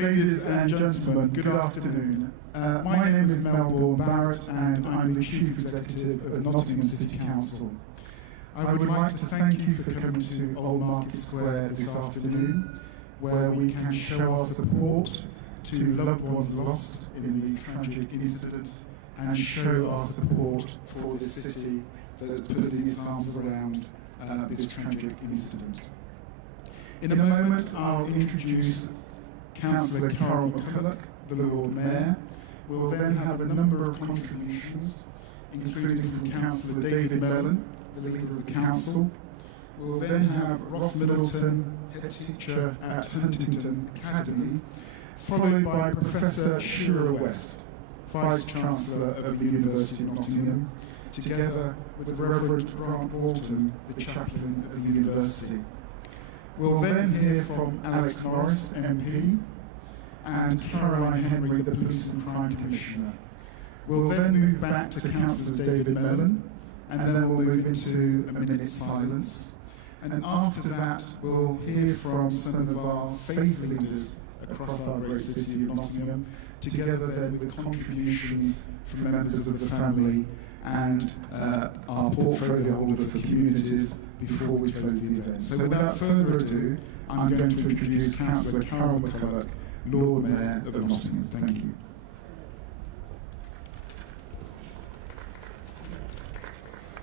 Ladies and gentlemen, good afternoon. My name is Melbourne Barrett and I'm the Chief Executive of Nottingham City Council. I would like to thank you for coming to Old Market Square this afternoon, where we can show our support to loved ones lost in the tragic incident and show our support for this city that has put its arms around this tragic incident. In a moment, I'll introduce Councillor Carol McCulloch, the Lord Mayor. We'll then have a number of contributions, including from Councillor David Mellon, the Leader of the Council. We'll then have Ross Middleton, Head Teacher at Huntington Academy, followed by Professor Shira West, Vice Chancellor of the University of Nottingham, together with Reverend Grant Walton, the Chaplain of the University. We'll then hear from Alex Norris, MP, and Caroline Henry, the Police and Crime Commissioner. We'll then move back to Councillor David Mellon, and then we'll move into a minute's silence. And after that, we'll hear from some of our faith leaders across our great city of Nottingham, together then with contributions from members of the family and our portfolio holder for communities before we close the event. So without further ado, I'm going to introduce Councillor Carol McCulloch, Lord Mayor of Nottingham. Thank you.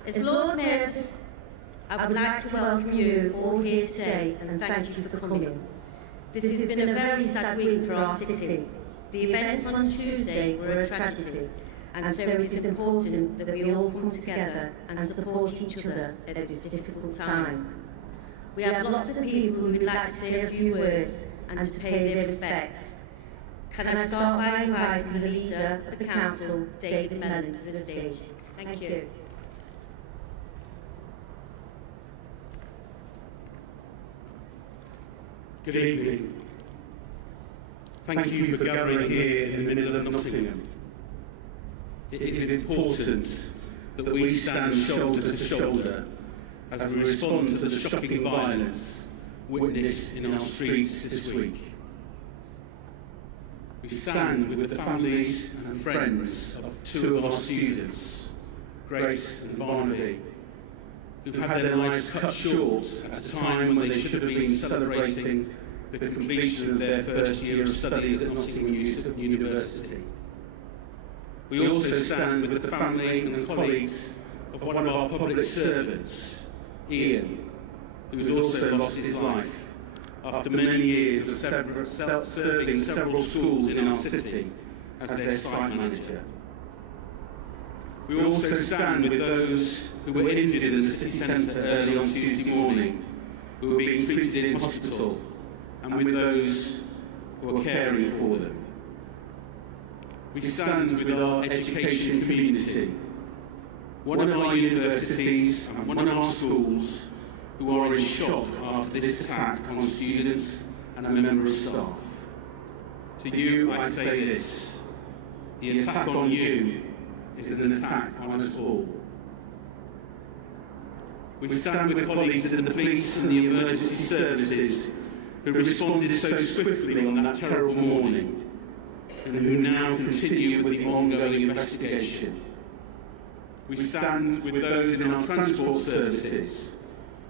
As Lord Mayor, I would like to welcome you all here today and thank you for coming. This has been a very sad week for our city. The events on Tuesday were a tragedy, and so it is important that we all come together and support each other at this difficult time. We have lots of people who would like to say a few words and to pay their respects. Can I start by inviting the Leader of the Council, David Mellon, to the stage? Thank you. Good evening. Thank you for gathering here in the middle of Nottingham. It is important that we stand shoulder to shoulder as we respond to the shocking violence witnessed in our streets this week. We stand with the families and friends of two of our students, Grace and Barnaby, who've had their lives cut short at a time when they should have been celebrating the completion of their first year of studies at Nottingham University. We also stand with the family and colleagues of one of our public servants, Ian, who has also lost his life after many years of serving several schools in our city as their site manager. We also stand with those who were injured in the city centre early on Tuesday morning, who were being treated in hospital, and with those who are caring for them. We stand with our education community, one of our universities and one of our schools who are in shock after this attack on students and a member of staff. To you I say this: the attack on you is an attack on us all. We stand with colleagues in the police and the emergency services who responded so swiftly on that terrible morning and who now continue with the ongoing investigation. We stand with those in our transport services,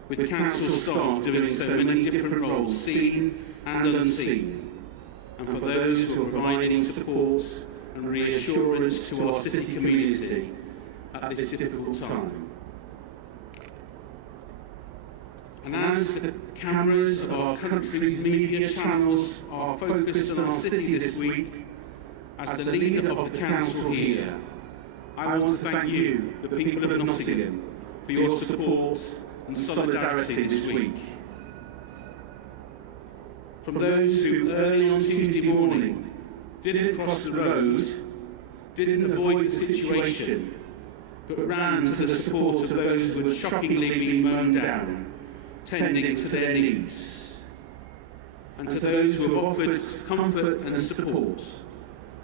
with council staff doing so many different roles, seen and unseen, and for those who are providing support and reassurance to our city community at this difficult time. And as the cameras of our country's media channels are focused on our city this week, as the Leader of the Council here, I want to thank you, the people of Nottingham, for your support and solidarity this week. From those who early on Tuesday morning didn't cross the road, didn't avoid the situation, but ran to the support of those who had shockingly been mown down, tending to their needs, and to those who have offered comfort and support,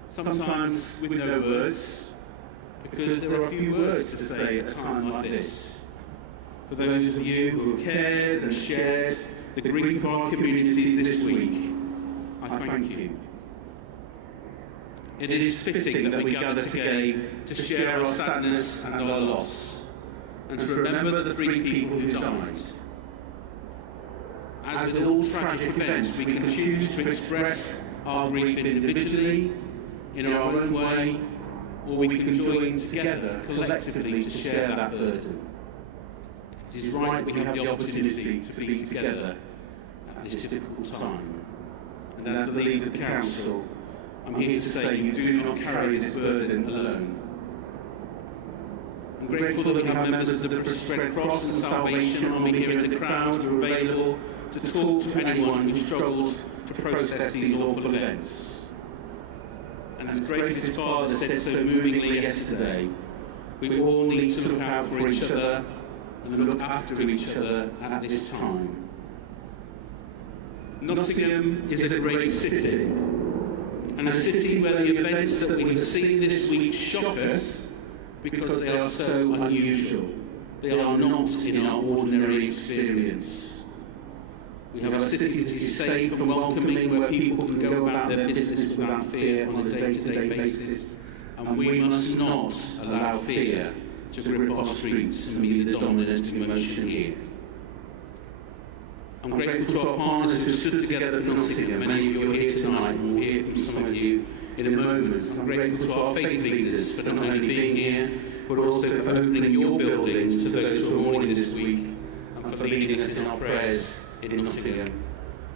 sometimes with no words, because there are few words to say at a time like this. For those of you who have cared and shared the grief of our communities this week, I thank you. it is fitting that we gather today to share our sadness and our loss, and to remember the 3 people who died. As with all tragic events, we can choose to express our grief individually, in our own way, or we can join together collectively to share that burden. It is right that we have the opportunity to be together at this difficult time. And as the leader of the Council, I'm here to say you do not carry this burden alone. I'm grateful that we have members of the British Red Cross and Salvation Army here in the crowd who are available to talk to anyone who struggled to process these awful events. And as Grace's father said so movingly yesterday, we all need to look out for each other and look after each other at this time. Nottingham is a great city, and a city where the events that we have seen this week shock us because they are so unusual. They are not in our ordinary experience. We have a city that is safe and welcoming, where people can go about their business without fear on a day-to-day basis, and we must not allow fear to grip our streets and be the dominant emotion here. I'm grateful to our partners who stood together for Nottingham. Many of you are here tonight, and we'll hear from some of you in a moment. I'm grateful to our faith leaders for not only being here, but also for opening your buildings to those who are mourning this week, and for leading us in our prayers in Nottingham.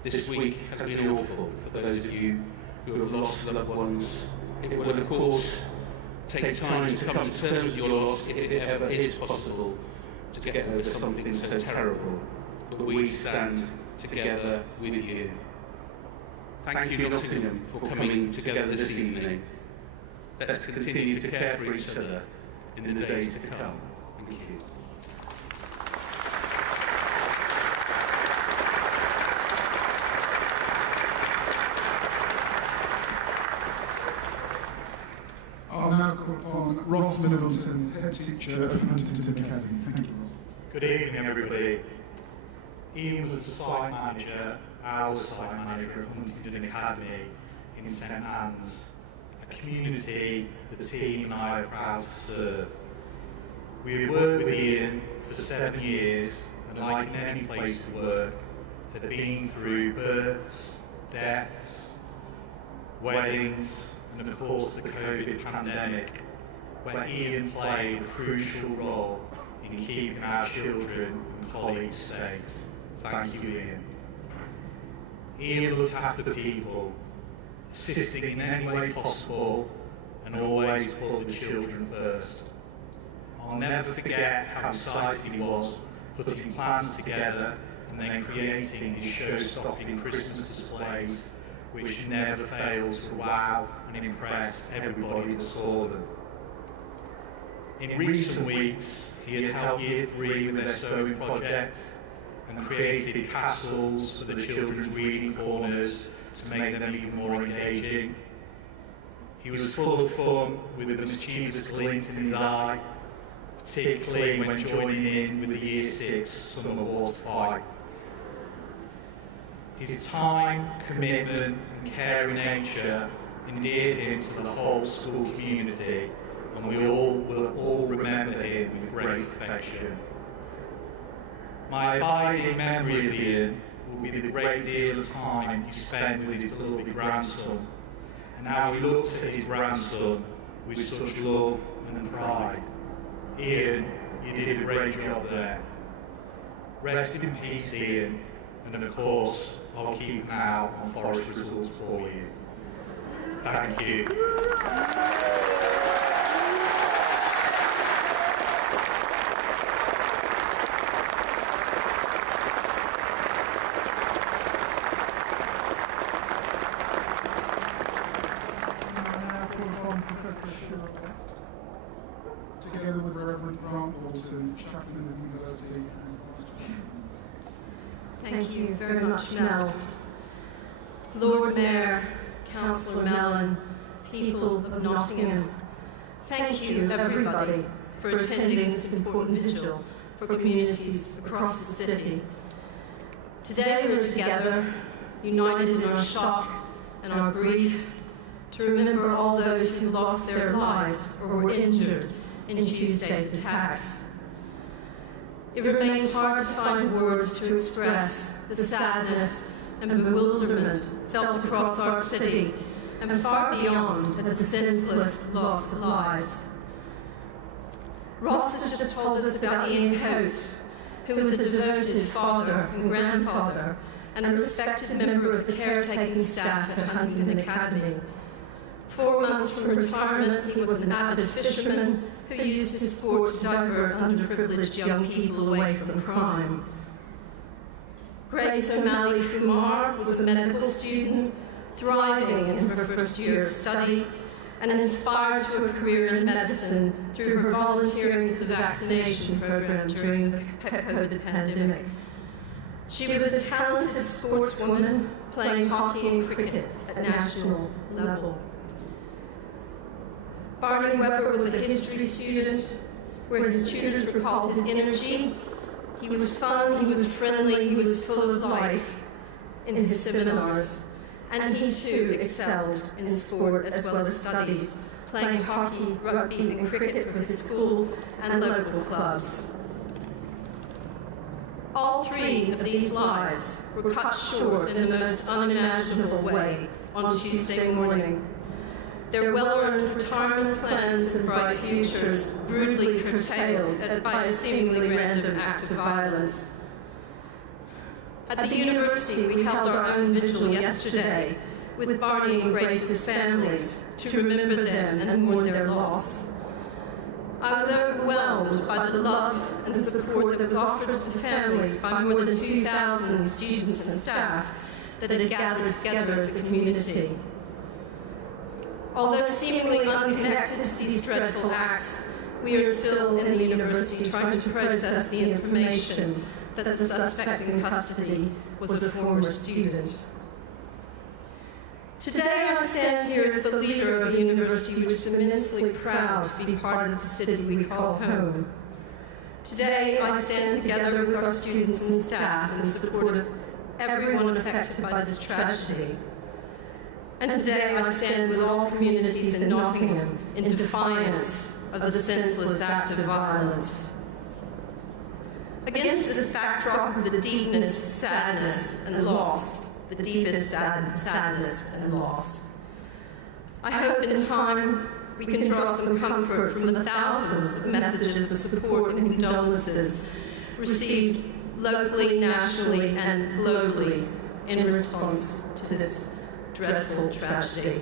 This week has been awful for those of you who have lost loved ones. It will, of course, take time to come to terms with your loss, if it ever is possible, to get over something so terrible. But we stand together with you. Thank you, Nottingham, for coming together this evening. Let's continue to care for each other in the days to come. Thank you. I'll now call on Ross Middleton, Head Teacher of Huntington Academy. Thank you, Ross. Good evening, everybody. Ian was the site manager, our site manager of Huntington Academy in St Anne's, a community the team and I are proud to serve. We had worked with Ian for 7 years, and like in any place we work, had been through births, deaths, weddings, and of course the COVID pandemic, where Ian played a crucial role in keeping our children and colleagues safe. Thank you, Ian. Ian looked after people, assisting in any way possible, and always put the children first. I'll never forget how excited he was putting plans together and then creating his show-stopping Christmas displays, which never failed to wow and impress everybody that saw them. In recent weeks, he had helped Year 3 with their sewing project and created castles for the children's reading corners to make them even more engaging. He was full of fun with a mischievous glint in his eye, particularly when joining in with the Year 6 summer water fight. His time, commitment and caring nature endeared him to the whole school community, and we all will all remember him with great affection. My abiding memory of Ian will be the great deal of time he spent with his beloved grandson, and how he looked at his grandson with such love and pride. Ian, you did a great job there. Rest in peace, Ian, and of course, I'll keep an eye out on forest results for you. Thank you. Together with the Reverend Grant Walton, Chaplain of the University. Thank you very much, Mel. Lord Mayor, Councillor Mellon, people of Nottingham, thank you, everybody, for attending this important vigil for communities across the city. Today we're together, united in our shock and our grief, to remember all those who lost their lives or were injured in Tuesday's attacks. It remains hard to find words to express the sadness and bewilderment felt across our city and far beyond at the senseless loss of lives. Ross has just told us about Ian Coates, who was a devoted father and grandfather and a respected member of the caretaking staff at Huntingdon Academy. 4 months from retirement, he was an avid fisherman who used his sport to divert underprivileged young people away from crime. Grace O'Malley Kumar was a medical student, thriving in her first year of study and inspired to a career in medicine through her volunteering for the vaccination program during the COVID pandemic. She was a talented sportswoman, playing hockey and cricket at national level. Barney Webber was a history student, where his tutors recalled his energy. He was fun, he was friendly, he was full of life in his seminars. And he too excelled in sport as well as studies, playing hockey, rugby, and cricket for his school and local clubs. All 3 of these lives were cut short in the most unimaginable way on Tuesday morning. Their well-earned retirement plans and bright futures brutally curtailed by a seemingly random act of violence. At the university, we held our own vigil yesterday with Barney and Grace's families to remember them and mourn their loss. I was overwhelmed by the love and support that was offered to the families by more than 2,000 students and staff that had gathered together as a community. Although seemingly unconnected to these dreadful acts, we are still in the university trying to process the information that the suspect in custody was a former student. Today I stand here as the leader of a university which is immensely proud to be part of the city we call home. Today I stand together with our students and staff in support of everyone affected by this tragedy. And today I stand with all communities in Nottingham in defiance of the senseless act of violence. Against this backdrop of the deepest sadness and loss, the deepest sadness and loss, I hope in time we can draw some comfort from the thousands of messages of support and condolences received locally, nationally, and globally in response to this dreadful tragedy.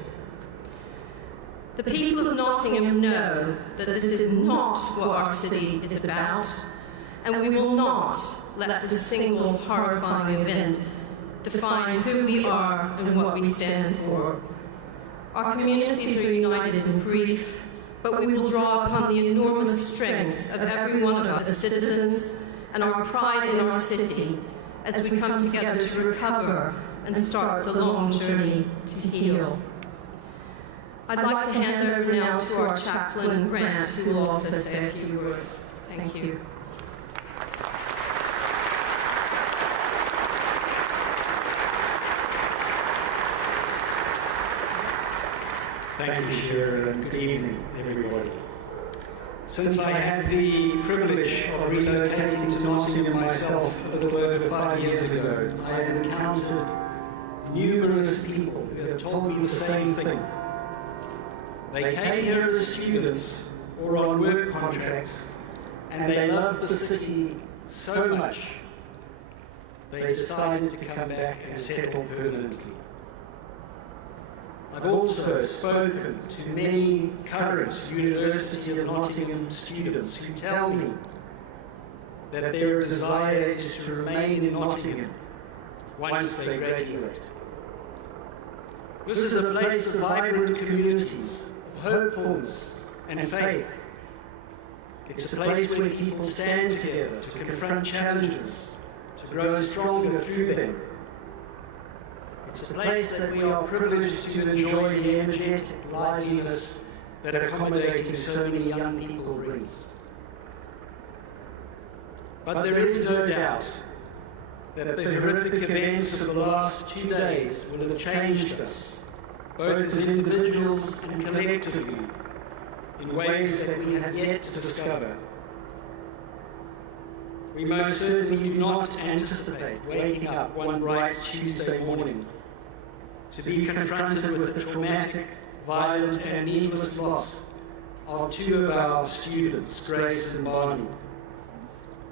The people of Nottingham know that this is not what our city is about, and we will not let this single horrifying event define who we are and what we stand for. Our communities are united in grief, but we will draw upon the enormous strength of every one of us as citizens and our pride in our city as we come together to recover and start the long journey to heal. I'd like to hand over now to our chaplain, Grant, who will also say a few words. Thank you. Thank you, Sheila, and good evening, everybody. Since I had the privilege of relocating to Nottingham myself a little over 5 years ago, I have encountered numerous people who have told me the same thing. They came here as students or on work contracts, and they loved the city so much, they decided to come back and settle permanently. I've also spoken to many current University of Nottingham students who tell me that their desire is to remain in Nottingham once they graduate. This is a place of vibrant communities, of hopefulness and faith. It's a place where people stand together to confront challenges, to grow stronger through them. It's a place that we are privileged to enjoy the energetic liveliness that accommodating so many young people brings. But there is no doubt that the horrific events of the last 2 days will have changed us both as individuals and collectively, in ways that we have yet to discover. We most certainly do not anticipate waking up one bright Tuesday morning to be confronted with the traumatic, violent and needless loss of two of our students, Grace and Barney,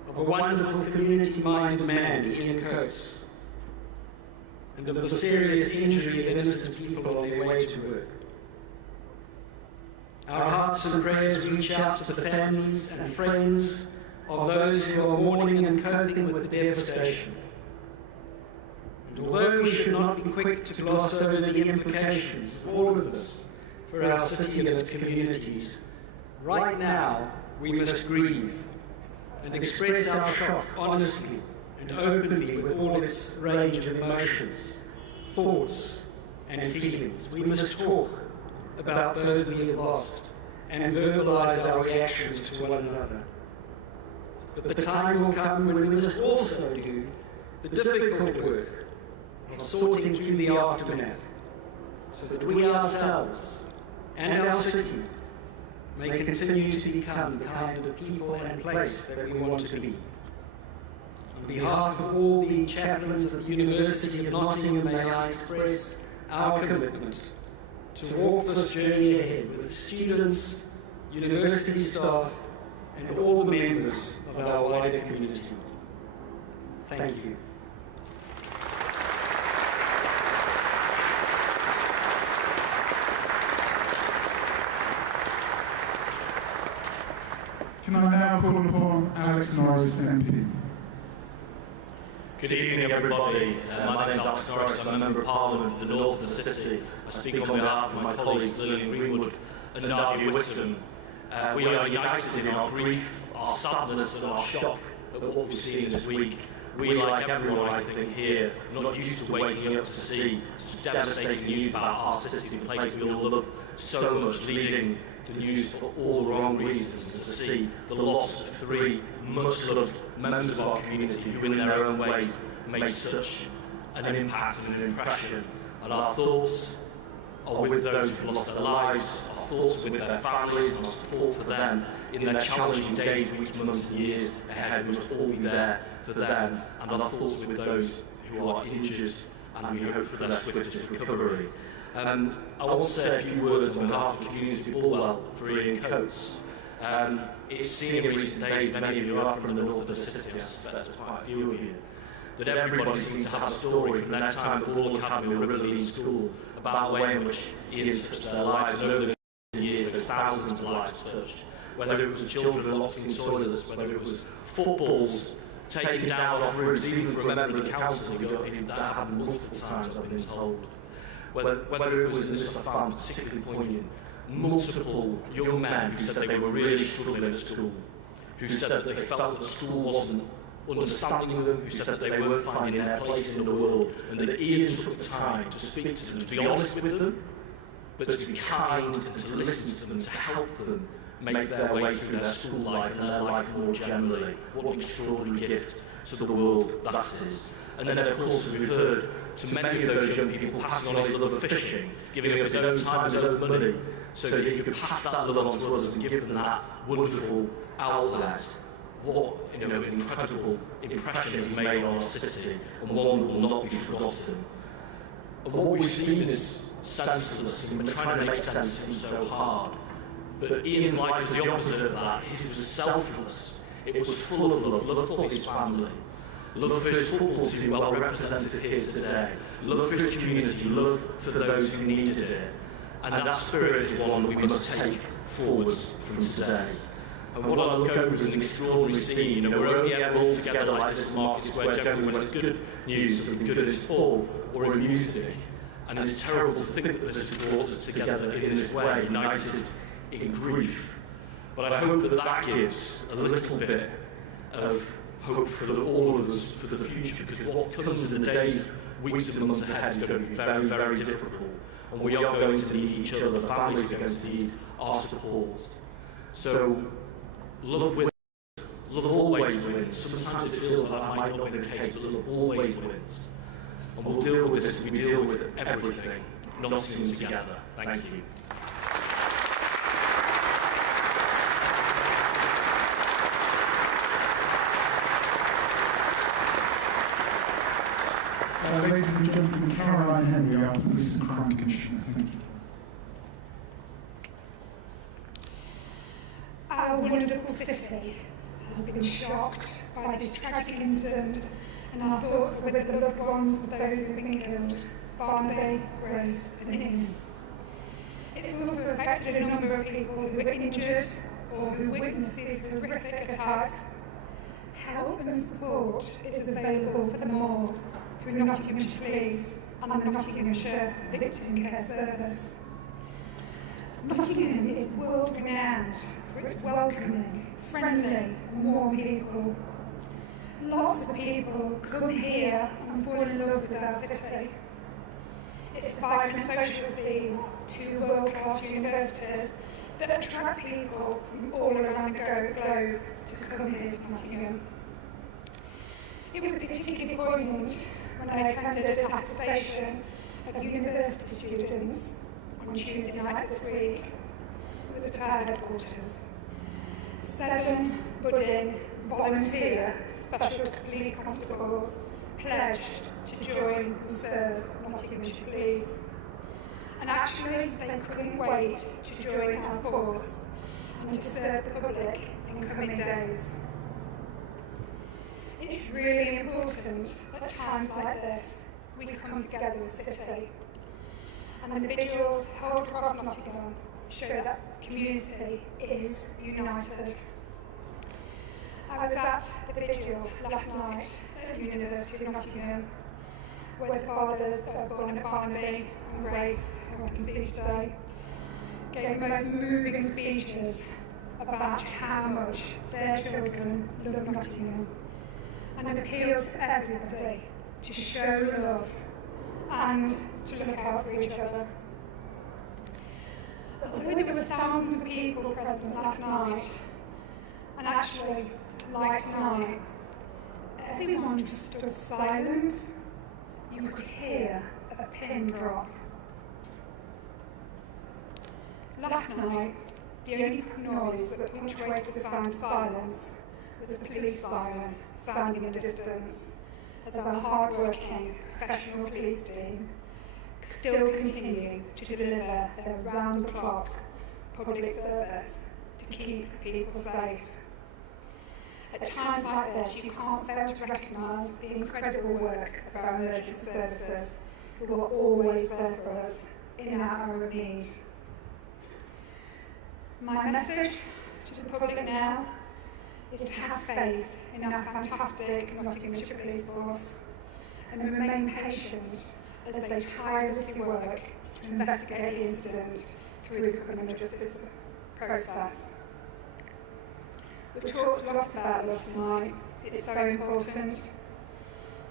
of a wonderful community-minded man, Ian Coates, and of the serious injury of innocent people on their way to work. Our hearts and prayers reach out to the families and friends of those who are mourning and coping with the devastation. And although we should not be quick to gloss over the implications of all of this for our city and its communities, right now we must grieve and express our shock honestly and openly with all its range of emotions, thoughts and feelings. We must talk about those we have lost and verbalize our reactions to one another. But the time will come when we must also do the difficult work of sorting through the aftermath, so that we ourselves and our city may continue to become the kind of people and place that we want to be. On behalf of all the chaplains of the University of Nottingham, may I express our commitment to walk this journey ahead with students, university staff, and all the members of our wider community. Thank you. Can I now call upon Alex Norris, MP? Good evening, everybody. My name is Alex Norris. I'm a Member of Parliament for the North of the City. I speak on behalf of my colleagues Lillian Greenwood and Nadia Whittam. We are united in our grief, our sadness and our shock at what we've seen this week. We, like everyone, I think, here, are not used to waking up to see such devastating news about our city, the place we all love so much, leading the news for all the wrong reasons, and to see the loss of three much-loved members of our community who, in their own ways, made such an impact and an impression. And our thoughts are with those who've lost their lives, our thoughts are with their families, and our support for them in their challenging days, weeks, months and years ahead. We must all be there for them, and our thoughts are with those who are injured, and we hope for their swiftest recovery. I want to say a few words on behalf of the community of Bulwell for Ian Coates. It's seen in recent days, many of you are from the north of the city, I suspect there's quite a few of you, that everybody seems to have a story from their time at Ball Academy or Ridley School about the way in which Ian touched their lives, and over the years there's thousands of lives touched. Whether it was children locked in toilets, whether it was footballs taken down off roofs, even for a member of the council that happened multiple times, I've been told. Whether it was, in this I found particularly poignant, multiple young men who said they were really struggling at school, who said that they felt that school wasn't understanding them, who said that they weren't finding their place in the world, and that Ian took the time to speak to them, to be honest with them, but to be kind and to listen to them, to help them make their way through their school life and their life more generally. What an extraordinary gift to the world that is. And then, of course, we've heard to many of those young people passing on his love of fishing, giving up his own time, his own money, so that he could pass that love on to others and give them that wonderful outlet. What an incredible impression he's made on our city, and one that will not be forgotten. And what we've seen is senseless, and we're trying to make sense of him so hard. But Ian's life was the opposite of that. His was selfless. It was full of love for his family, love for his football team, well represented here today, love for his community, love for those who needed it. And that spirit is one we must take forwards from today. And what I look over is an extraordinary scene. We're only ever all together like this in Market Square generally when it's good news, something good in sport or in music. And it's terrible to think that this has brought us together in this way, united in grief. But I hope that that gives a little bit of hope for all of us for the future, because what comes in the days, weeks and months ahead is going to be very, very difficult. And we are going to need each other, the families are going to need our support. So, love wins. Love always wins. Sometimes it feels like that might not be the case, but love always wins. And we'll deal with this as we deal with everything. Nottingham together. Thank you. Ladies and gentlemen, Caroline Henry, our Police and Crime Commissioner. Thank you. Our wonderful city has been shocked by this tragic incident, and our thoughts are with the loved ones of those who have been killed, Barnaby, Grace and Ian. It's also affected a number of people who were injured or who witnessed these horrific attacks. Help and support is available for them all through Nottinghamshire Police and the Nottinghamshire Victim Care Service. Nottingham is world renowned for its welcoming, friendly and warm people. Lots of people come here and fall in love with our city. It's a vibrant social scene, 2 world-class universities that attract people from all around the globe to come here to Nottingham. It was particularly poignant when I attended an attestation of university students on Tuesday night this week. It was at our headquarters. 7 budding volunteer special police constables pledged to join and serve Nottinghamshire Police. And actually, they couldn't wait to join our force and to serve the public in coming days. It's really important at times like this we come together as a city, and the vigils held across Nottingham show that community is united. I was at the vigil last night at the University of Nottingham, where the fathers of Barnaby and Grace, who I can see today, gave the most moving speeches about how much their children love Nottingham, and appealed to everybody to show love and to look out for each other. Although there were thousands of people present last night, and actually, like tonight, everyone just stood silent. You could hear a pin drop. Last night, the only noise that punctuated the sound of silence was a police siren sounding in the distance as our hard-working professional police team still continue to deliver their round-the-clock public service to keep people safe. At times like this, you can't fail to recognise the incredible work of our emergency services, who are always there for us in our hour of need. My message to the public now is to have faith in our fantastic Nottinghamshire Police Force and remain patient as they tirelessly work to investigate the incident through the criminal justice process. We've talked a lot about love tonight. It's so important.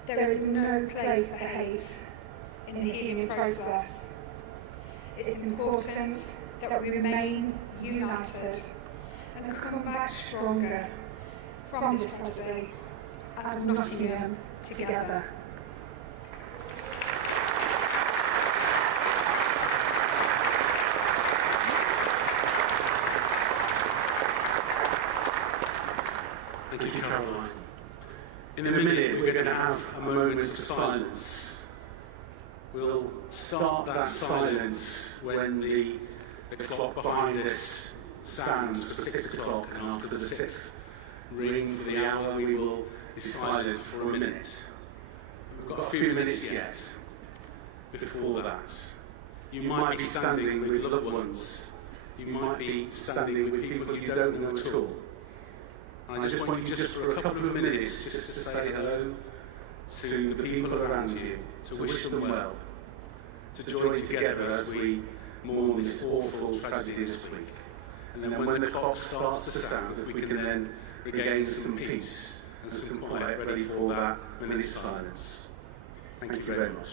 There is no place for hate in the healing process. It's important that we remain united and come back stronger from this tragedy as Nottingham together. Thank you, Caroline. In a minute, we're going to have a moment of silence. We'll start that silence when the clock behind us sounds for 6 o'clock, and after the 6th ring for the hour, we will be silent for a minute. We've got a few minutes yet before that. You might be standing with loved ones. You might be standing with people you don't know at all. And I just want you just for a couple of minutes just to say hello to the people around you, to wish them well, to join together as we mourn this awful tragedy this week. And then when the clock starts to sound, that we can then regain some peace and some quiet ready for that minute's silence. Thank you very much.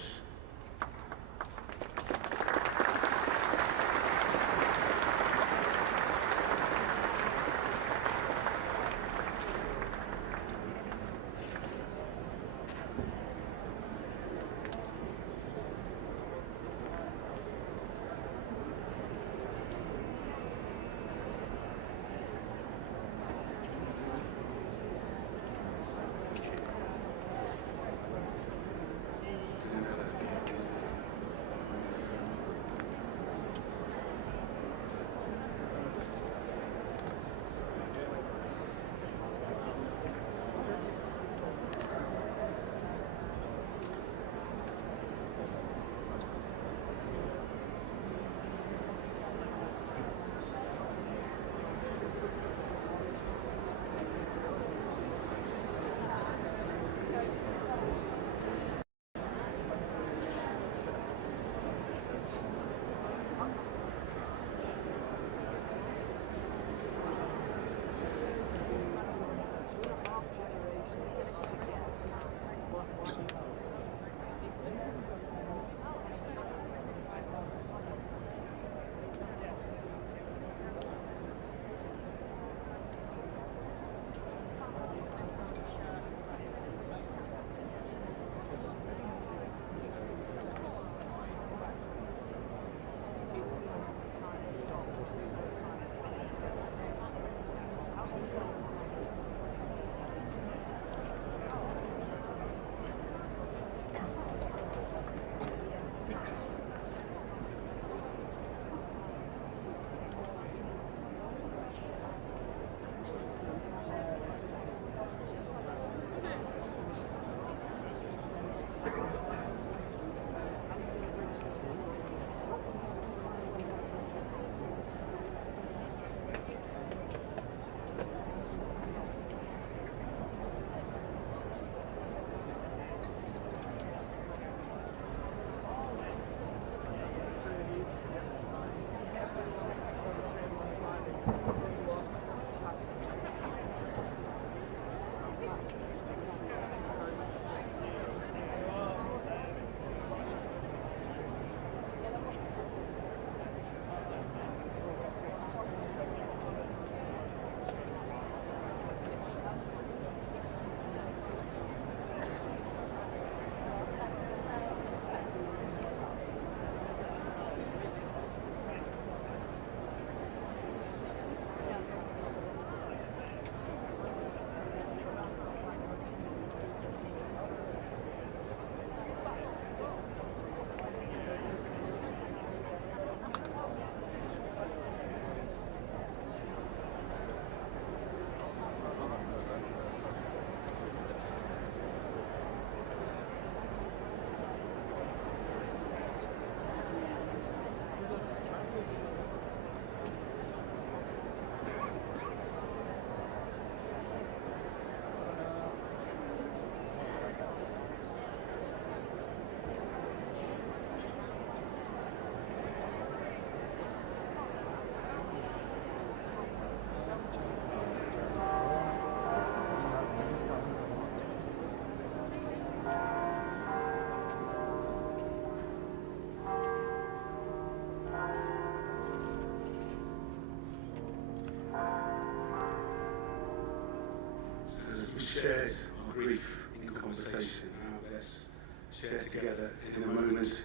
shared our grief in conversation. Now let's share together in a moment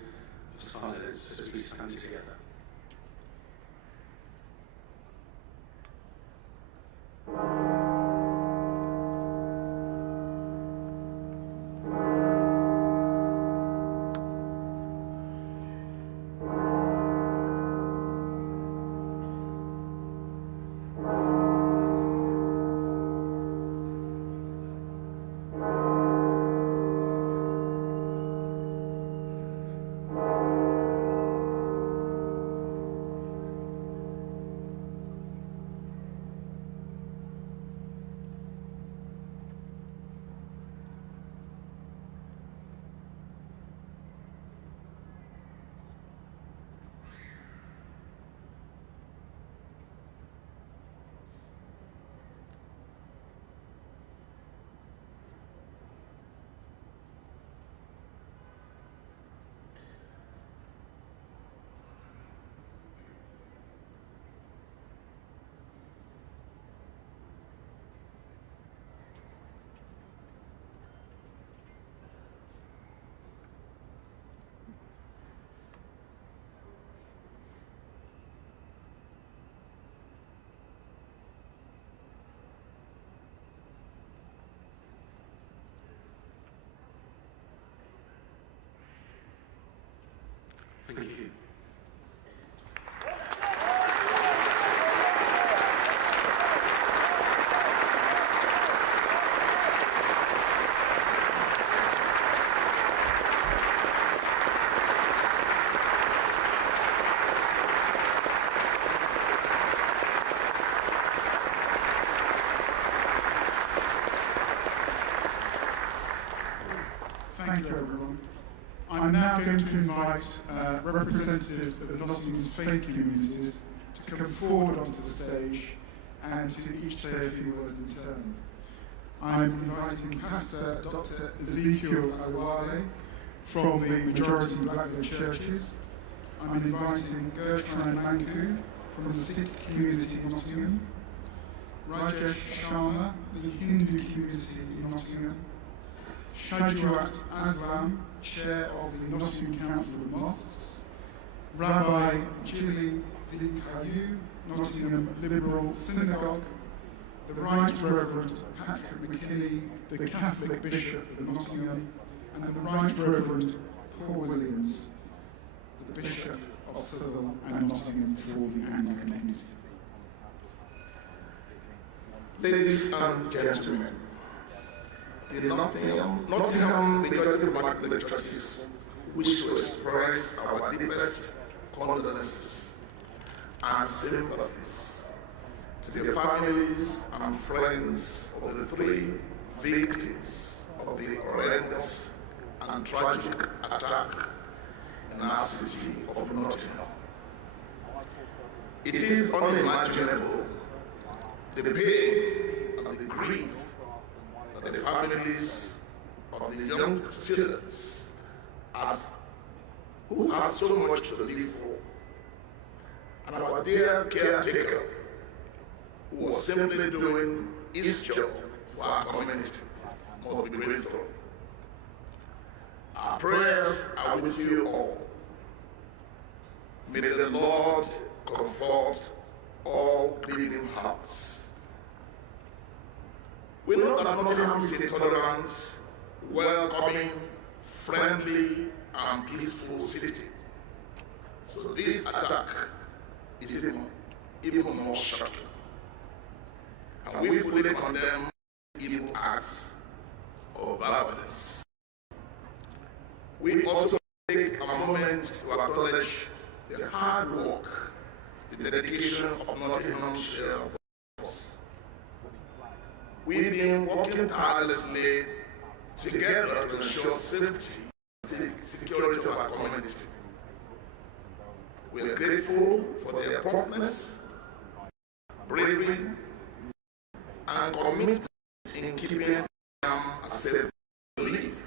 of silence as we stand together. Thank you. Thank you, everyone. I'm now going to invite representatives of Nottingham's faith communities to come forward onto the stage and to each say a few words in turn. I'm inviting Pastor Dr. Ezekiel Awale from the majority black-led churches. I'm inviting Gertrude Manku from the Sikh community in Nottingham, Rajesh Sharma, the Hindu community in Nottingham, Shajuat Aslam, Chair of the Nottingham Council of Mosques, Rabbi Jilly Zikayu, Nottingham Liberal Synagogue, the Right Reverend Patrick McKinney, the Catholic Bishop of Nottingham, and the Right Reverend Paul Williams, the Bishop of Southwell and Nottingham for the Anglican community. Ladies and gentlemen, in Nottingham, majority black-led churches wish to express our deepest condolences and sympathies to the families and friends of the 3 victims of the horrendous and tragic attack in our city of Nottingham. It is unimaginable the pain and the grief that the families of the young students who had so much to live for, and our dear caretaker who was simply doing his job for our community must be going through. Our prayers are with you all. May the Lord comfort all grieving hearts. We know that Nottingham is a tolerant, welcoming, friendly, and peaceful city. So this attack is even more shocking. And we fully condemn evil acts of violence. We also take a moment to acknowledge the hard work, the dedication of Nottingham's share of us. We've been working tirelessly together to ensure safety and security of our community. We are grateful for their promptness, bravery, and commitment in keeping them a safe life.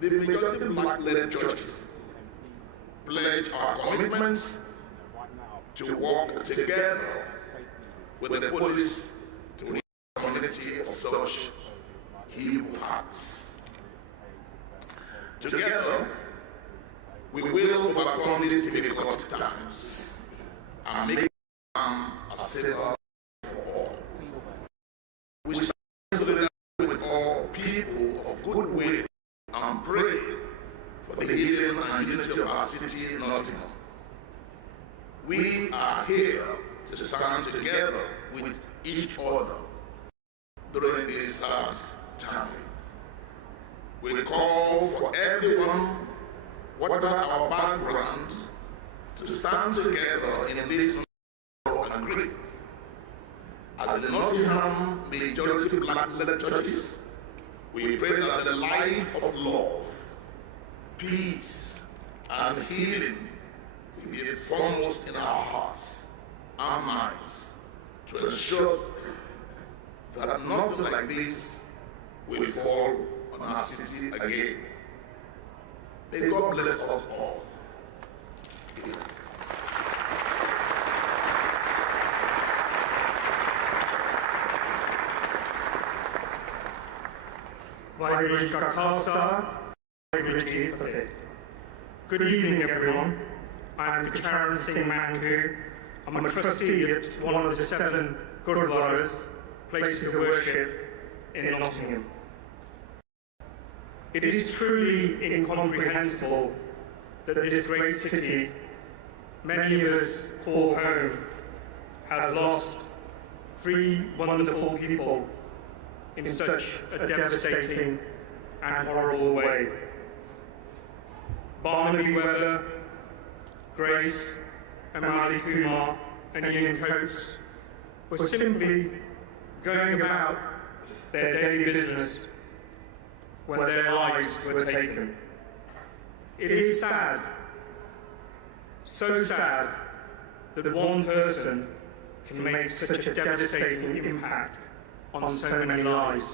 The majority black-led churches pledge our commitment to work together with the police to reach the community community of such evil hearts. Together, we will overcome these difficult times and make Islam a safer for all. We stand solidarity with all people of goodwill and pray for the healing and unity of our city, Nottingham. We are here to stand together with each other during this hard time. We call for everyone, whatever our background, to stand together in this moment and grief. As the Nottingham majority black-led churches, we pray that the light of love, peace, and healing will be foremost in our hearts and minds to ensure that nothing like this will fall on our city again. May God bless us all. Amen. Good evening, everyone. I'm Kacharan Singh Manku. I'm a trustee at one of the 7 Gurdwaras, places of worship in Nottingham. It is truly incomprehensible that this great city, many of us call home, has lost 3 wonderful people in such a devastating and horrible way. Barnaby Webber, Grace O'Malley Kumar, and Ian Coates were simply going about their daily business when their lives were taken. It is sad, so sad, that one person can make such a devastating impact on so many lives.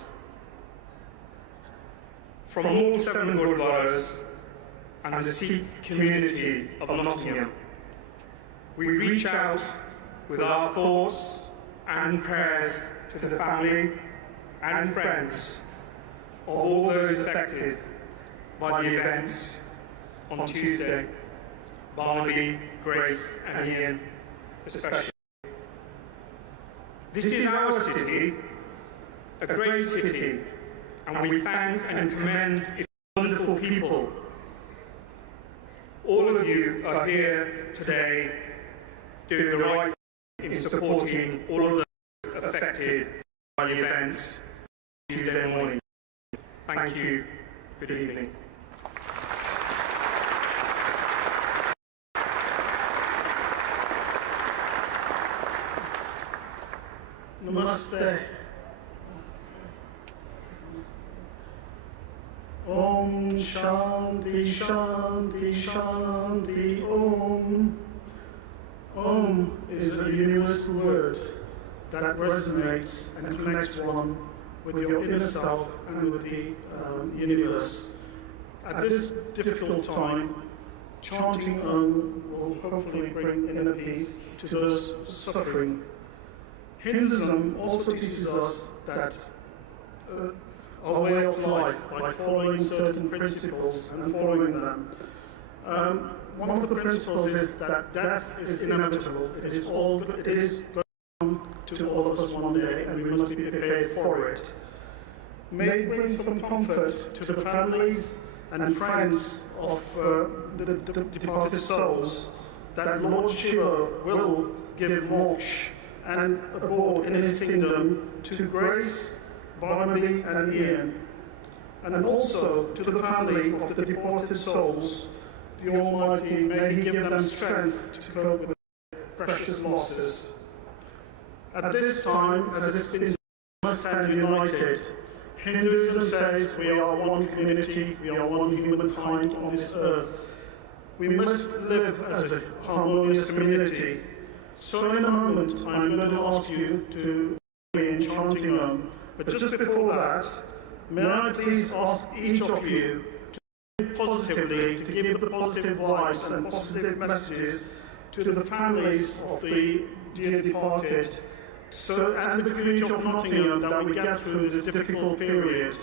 From all 7 Gurdwaras and the Sikh community of Nottingham, we reach out with our thoughts and prayers to the family and friends of all those affected by the events on Tuesday, Barnaby, Grace, and Ian especially. This is our city, a great city, and we thank and commend its wonderful people. All of you are here today doing the right thing in supporting all of those affected by the events Tuesday morning. Thank you. Good evening. Namaste. Om Shanti Shanti Shanti Om. Om is a universal word that resonates and connects one with your inner self and with the universe. At this difficult time, chanting will hopefully bring inner peace to those suffering. Hinduism also teaches us that our way of life, by following certain principles and following them. One of the principles is that death is inevitable. It is going to all of us one day, and we must be prepared for it. May it bring some comfort to the families and friends of the departed souls that Lord Shiva will give moksha and abode in his kingdom to Grace, Barnaby, and Ian, and also to the family of the departed souls. The Almighty, may He give them strength to cope with their precious losses. At this time, as it's been, we must stand united. Hinduism says we are one community, we are one humankind on this earth. We must live as a harmonious community. So in a moment, I'm going to ask you to be in chanting but just before that, may I please ask each of you to think positively, to give the positive vibes and positive messages to the families of the dear departed, and the community of Nottingham, that we get through this difficult period.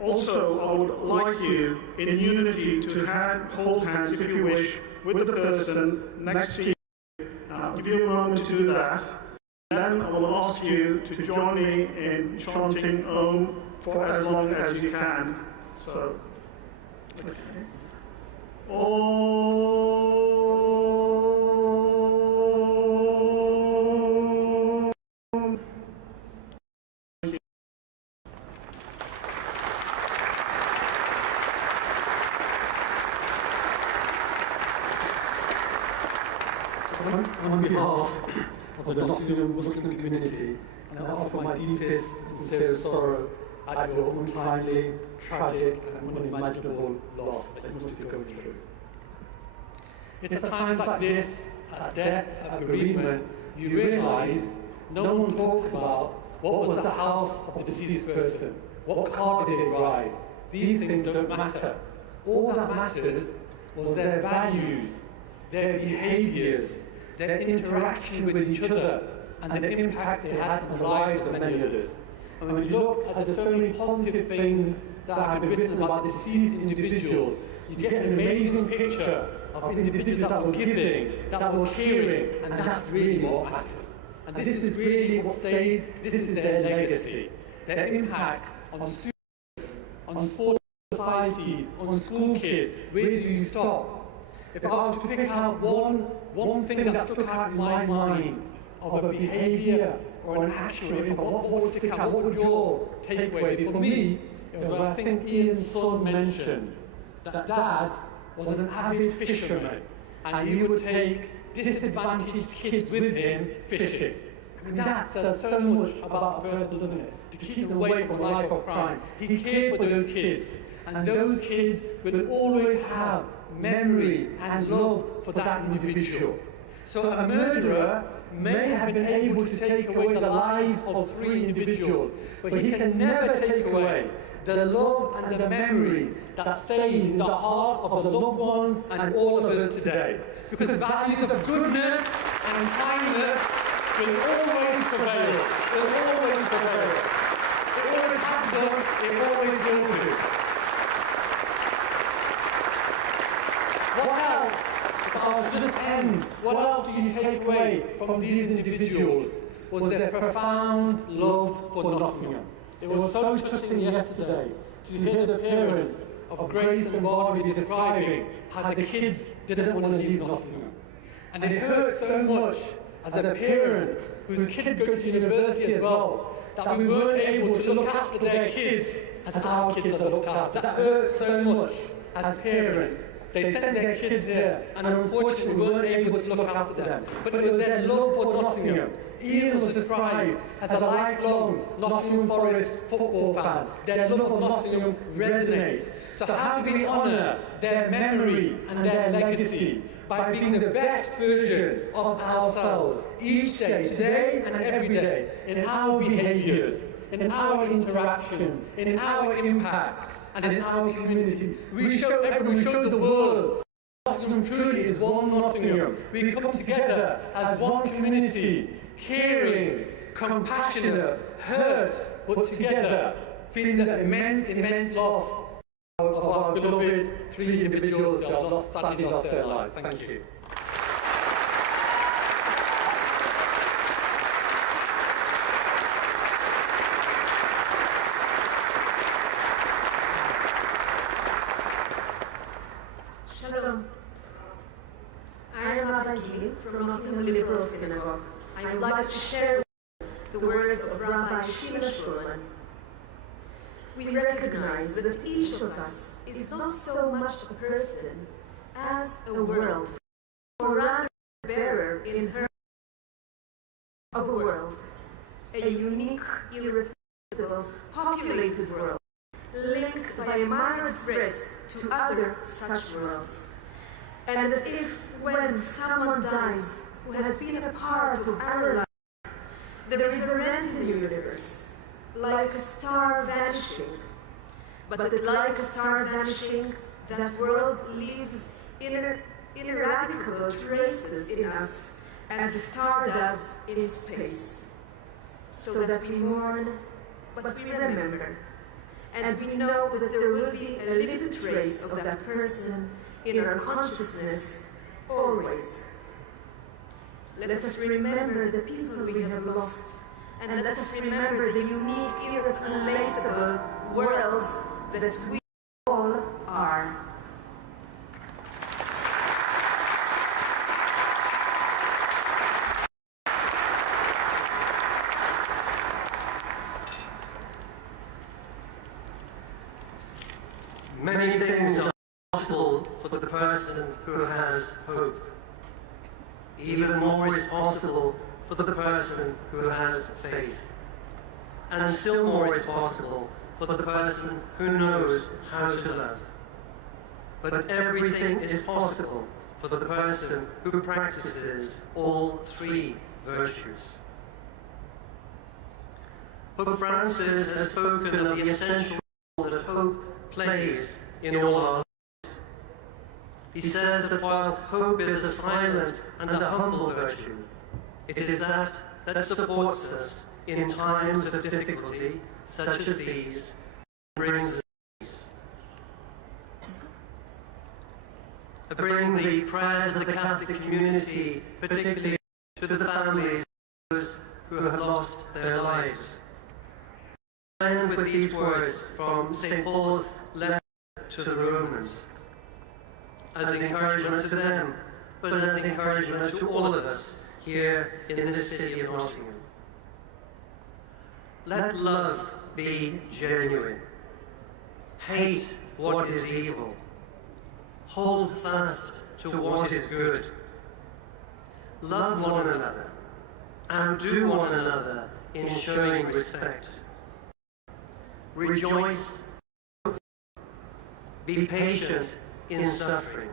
Also, I would like you, in unity, to hold hands, if you wish, with the person next to you. I'll give you a moment to do that. Then I will ask you to join me in chanting Om for as long as you can. So, okay. On behalf of the Nottingham Muslim community, and I offer my deepest and sincere sorrow at your untimely, tragic and unimaginable loss that you must be going through. It's at times like this, at death, at bereavement, you realise no one talks about what was the house of the deceased person, what car did they drive. These things don't matter. All that matters was their values, their behaviours, their interaction with each other, and the impact they had on the lives of many others. And when we look at the so many positive things that have been written about deceased individuals, you get an amazing picture of individuals that were giving, that were caring, and that's really what matters. And this is really what stays, this is their legacy, their impact on students, on sports societies, on school kids. Where do you stop? If I was to pick out one thing that stuck out in my mind of a behaviour or an action, what would stick out? What would your takeaway be? For me, it was what I think Ian's son mentioned, that Dad was an avid fisherman, and he would take disadvantaged kids with him fishing. I mean, that says so much about a person, doesn't it? To keep them away from a life of crime. He cared for those kids, and those kids will always have memory and love for that individual. So a murderer may have been able to take away the lives of 3 individuals, but he can never take away the love and the memories that stay in the heart of the loved ones and all of us today. Because the values of goodness and kindness will always prevail. It will always prevail. It always has done, it always will do. What else, if I was to just end, what else do you take away from these individuals was their profound love for Nottingham. It was so touching yesterday to hear the parents of Grace and Barbie describing how the kids didn't want to leave Nottingham. And it hurt so much as a parent whose kids go to university as well, that we weren't able to look after their kids as our kids are looked after. That hurt so much as parents. They sent their kids here, and unfortunately we weren't able to look after them. But it was their love for Nottingham. Ian was described as a lifelong Nottingham Forest football fan. Their love for Nottingham resonates. So how do we honour their memory and their legacy? By being the best version of ourselves each day, today and every day, in our behaviours, in our interactions, in our impact, and in our community. We show the world Nottingham truly is one Nottingham. We come together as one community, caring, compassionate, hurt, but together, feeling that immense loss of our beloved 3 individuals who have sadly lost their lives. Thank you. Shalom. I am Rabbi Vigil from Nottingham Liberal Synagogue. I would like to share the words of Rabbi Sheila Schulman. We recognize that each of us is not so much a person as a world, or rather a bearer in her of a world, a unique, irreplaceable, populated world, linked by minor threads to other such worlds. And that if, when someone dies who has been a part of our life, there is a rent in the universe, like a star vanishing. But that like a star vanishing, that world leaves ineradicable traces in us, as the star does in space. so that we mourn, but we remember. And we know that there will be a living trace of that person in our consciousness always. Let us remember the people we have lost, and let us remember the unique, irreplaceable worlds that we all are. Many things are possible for the person who has hope. Even more is possible for the person who has faith. And still more is possible for the person who knows how to love. But everything is possible for the person who practices all three virtues. Pope Francis has spoken of the essential role that hope plays in all our lives. He says that while hope is a silent and a humble virtue, it is that that supports us in times of difficulty such as these, and brings us peace. I bring the prayers of the Catholic community, particularly to the families of those who have lost their lives. I end with these words from St. Paul's letter to the Romans, as encouragement to them, but as encouragement to all of us here in this city of Nottingham. Let love be genuine. Hate what is evil. Hold fast to what is good. Love one another, outdo one another in showing respect. Rejoice, be patient in suffering,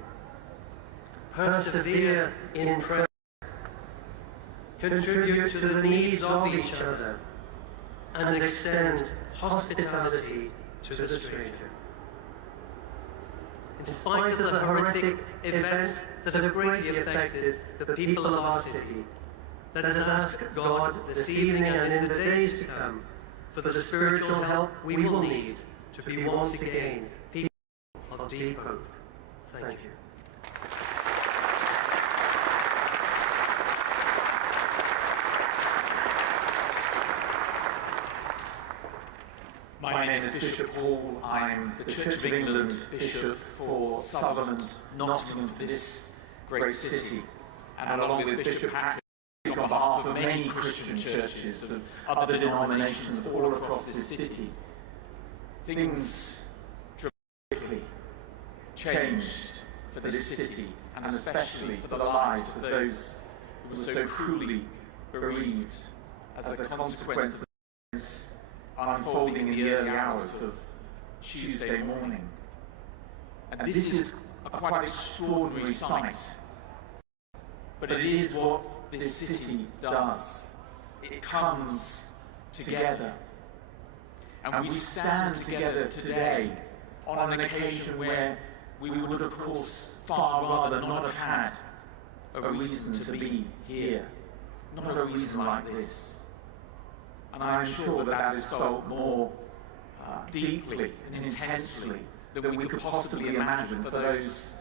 persevere in prayer, contribute to the needs of each other, and extend hospitality to the stranger. In spite of the horrific events that have greatly affected the people of our city, let us ask God this evening and in the days to come for the spiritual help we will need to be once again people of deep hope. Thank you. My name is Bishop Hall. I'm the Church of England Bishop for Sutherland, Nottingham, for this great city. And along with Bishop Patrick, on behalf of many Christian churches of other denominations all across this city, things dramatically changed for this city, and especially for the lives of those who were so cruelly bereaved as a consequence of the events unfolding in the early hours of Tuesday morning. And this is a quite extraordinary sight, but it is what this city does. It comes together. And we stand together today on an occasion where we would, of course, far rather not have had a reason to be here, not a reason like this. And I'm sure that that is felt more deeply and intensely than we could possibly imagine for those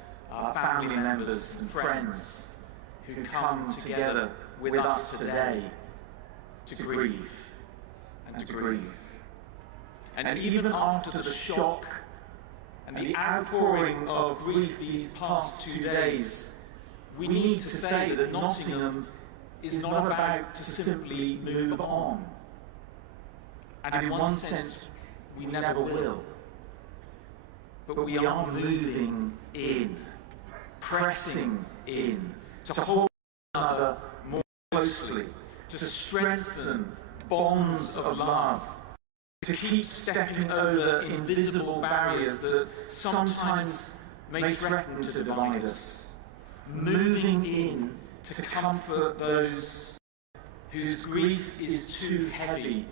family members and friends who come together with us today to grieve and to grieve. And even after the shock and the outpouring of grief these past 2 days, we need to say that Nottingham is not about to simply move on. And in one sense, we never will. But we are moving in, pressing in, to hold one another more closely, to strengthen bonds of love, to keep stepping over invisible barriers that sometimes may threaten to divide us, moving in to comfort those whose grief is too heavy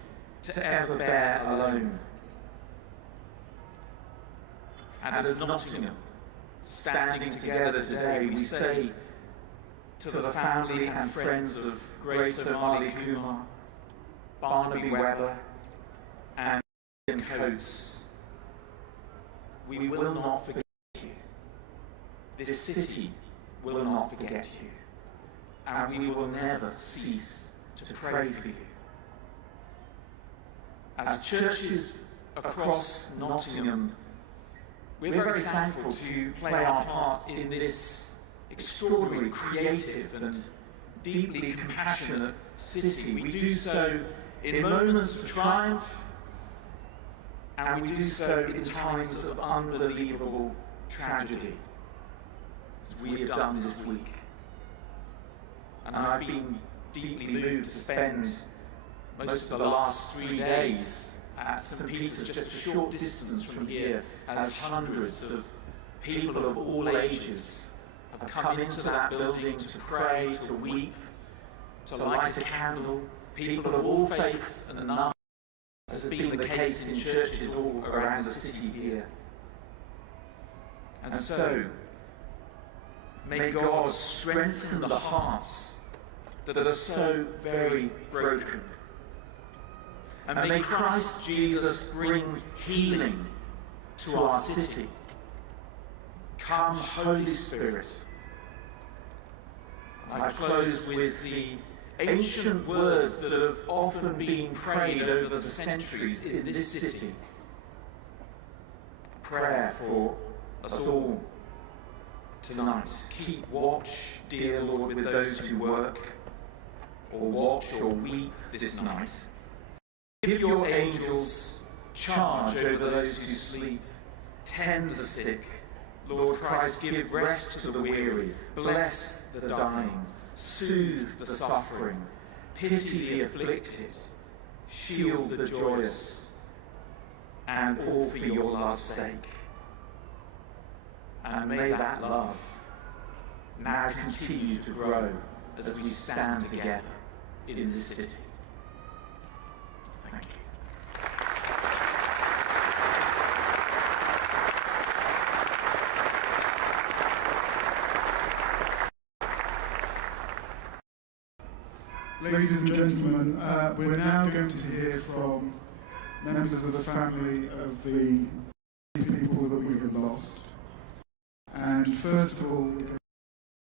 to ever bear alone. And as Nottingham, standing together today, we say to the family and friends of Grace O'Malley Kumar, Barnaby Webber, and Ian Coates, we will not forget you. This city will not forget you. And we will never cease to pray for you. As churches across Nottingham, we're very thankful to play our part in this extraordinary, creative and deeply compassionate city. We do so in moments of triumph, and we do so in times of unbelievable tragedy, as we have done this week. And I've been deeply moved to spend most of the last 3 days at St. Peter's, just a short distance from here, as hundreds of people of all ages have come into that building to pray, to weep, to light a candle. People of all faiths and numbers, as has been the case in churches all around the city here. And so, may God strengthen the hearts that are so very broken. And may Christ Jesus bring healing to our city. Come, Holy Spirit. I close with the ancient words that have often been prayed over the centuries in this city. Prayer for us all tonight. Keep watch, dear Lord, with those who work, or watch or weep this night. Give your angels charge over those who sleep. Tend the sick. Lord Christ, give rest to the weary. Bless the dying. Soothe the suffering. Pity the afflicted. Shield the joyous. And all for your love's sake. And may that love now continue to grow as we stand together in this city. Thank you. Ladies and gentlemen, we're now going to hear from members of the family of the people that we have lost. And first of all,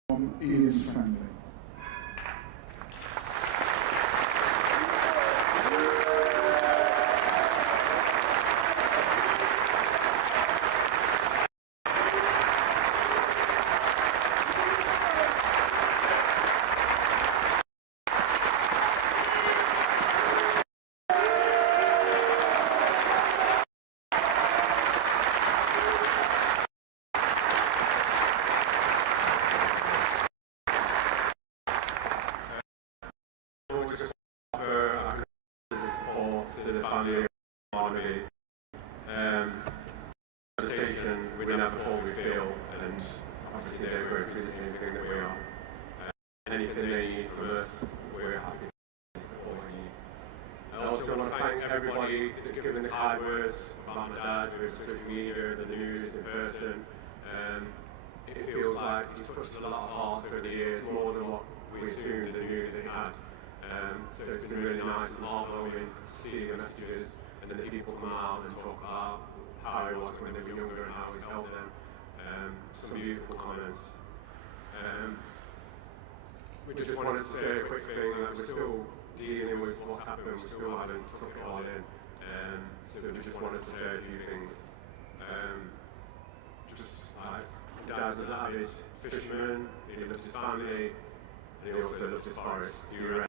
from Ian's family. Social media, the news, in person. It feels like he's touched a lot of hearts over the years, more than what we assumed and knew that he had. So it's been really nice and heartwarming to see the messages and then people come out and talk about how he was when they were younger and how he's helped them. Some beautiful comments. We just wanted to say a quick thing that we're still dealing with what's happened, we still haven't took it all in. So we just wanted to say a few things. Just like, Dad's a lavish fisherman, he loved his family, and he also loved his forest. You were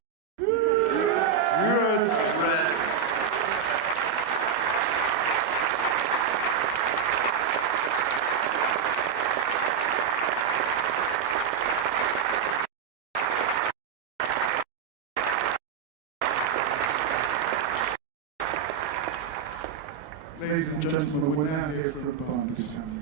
Ladies and gentlemen, we're now here from Barnaby's family.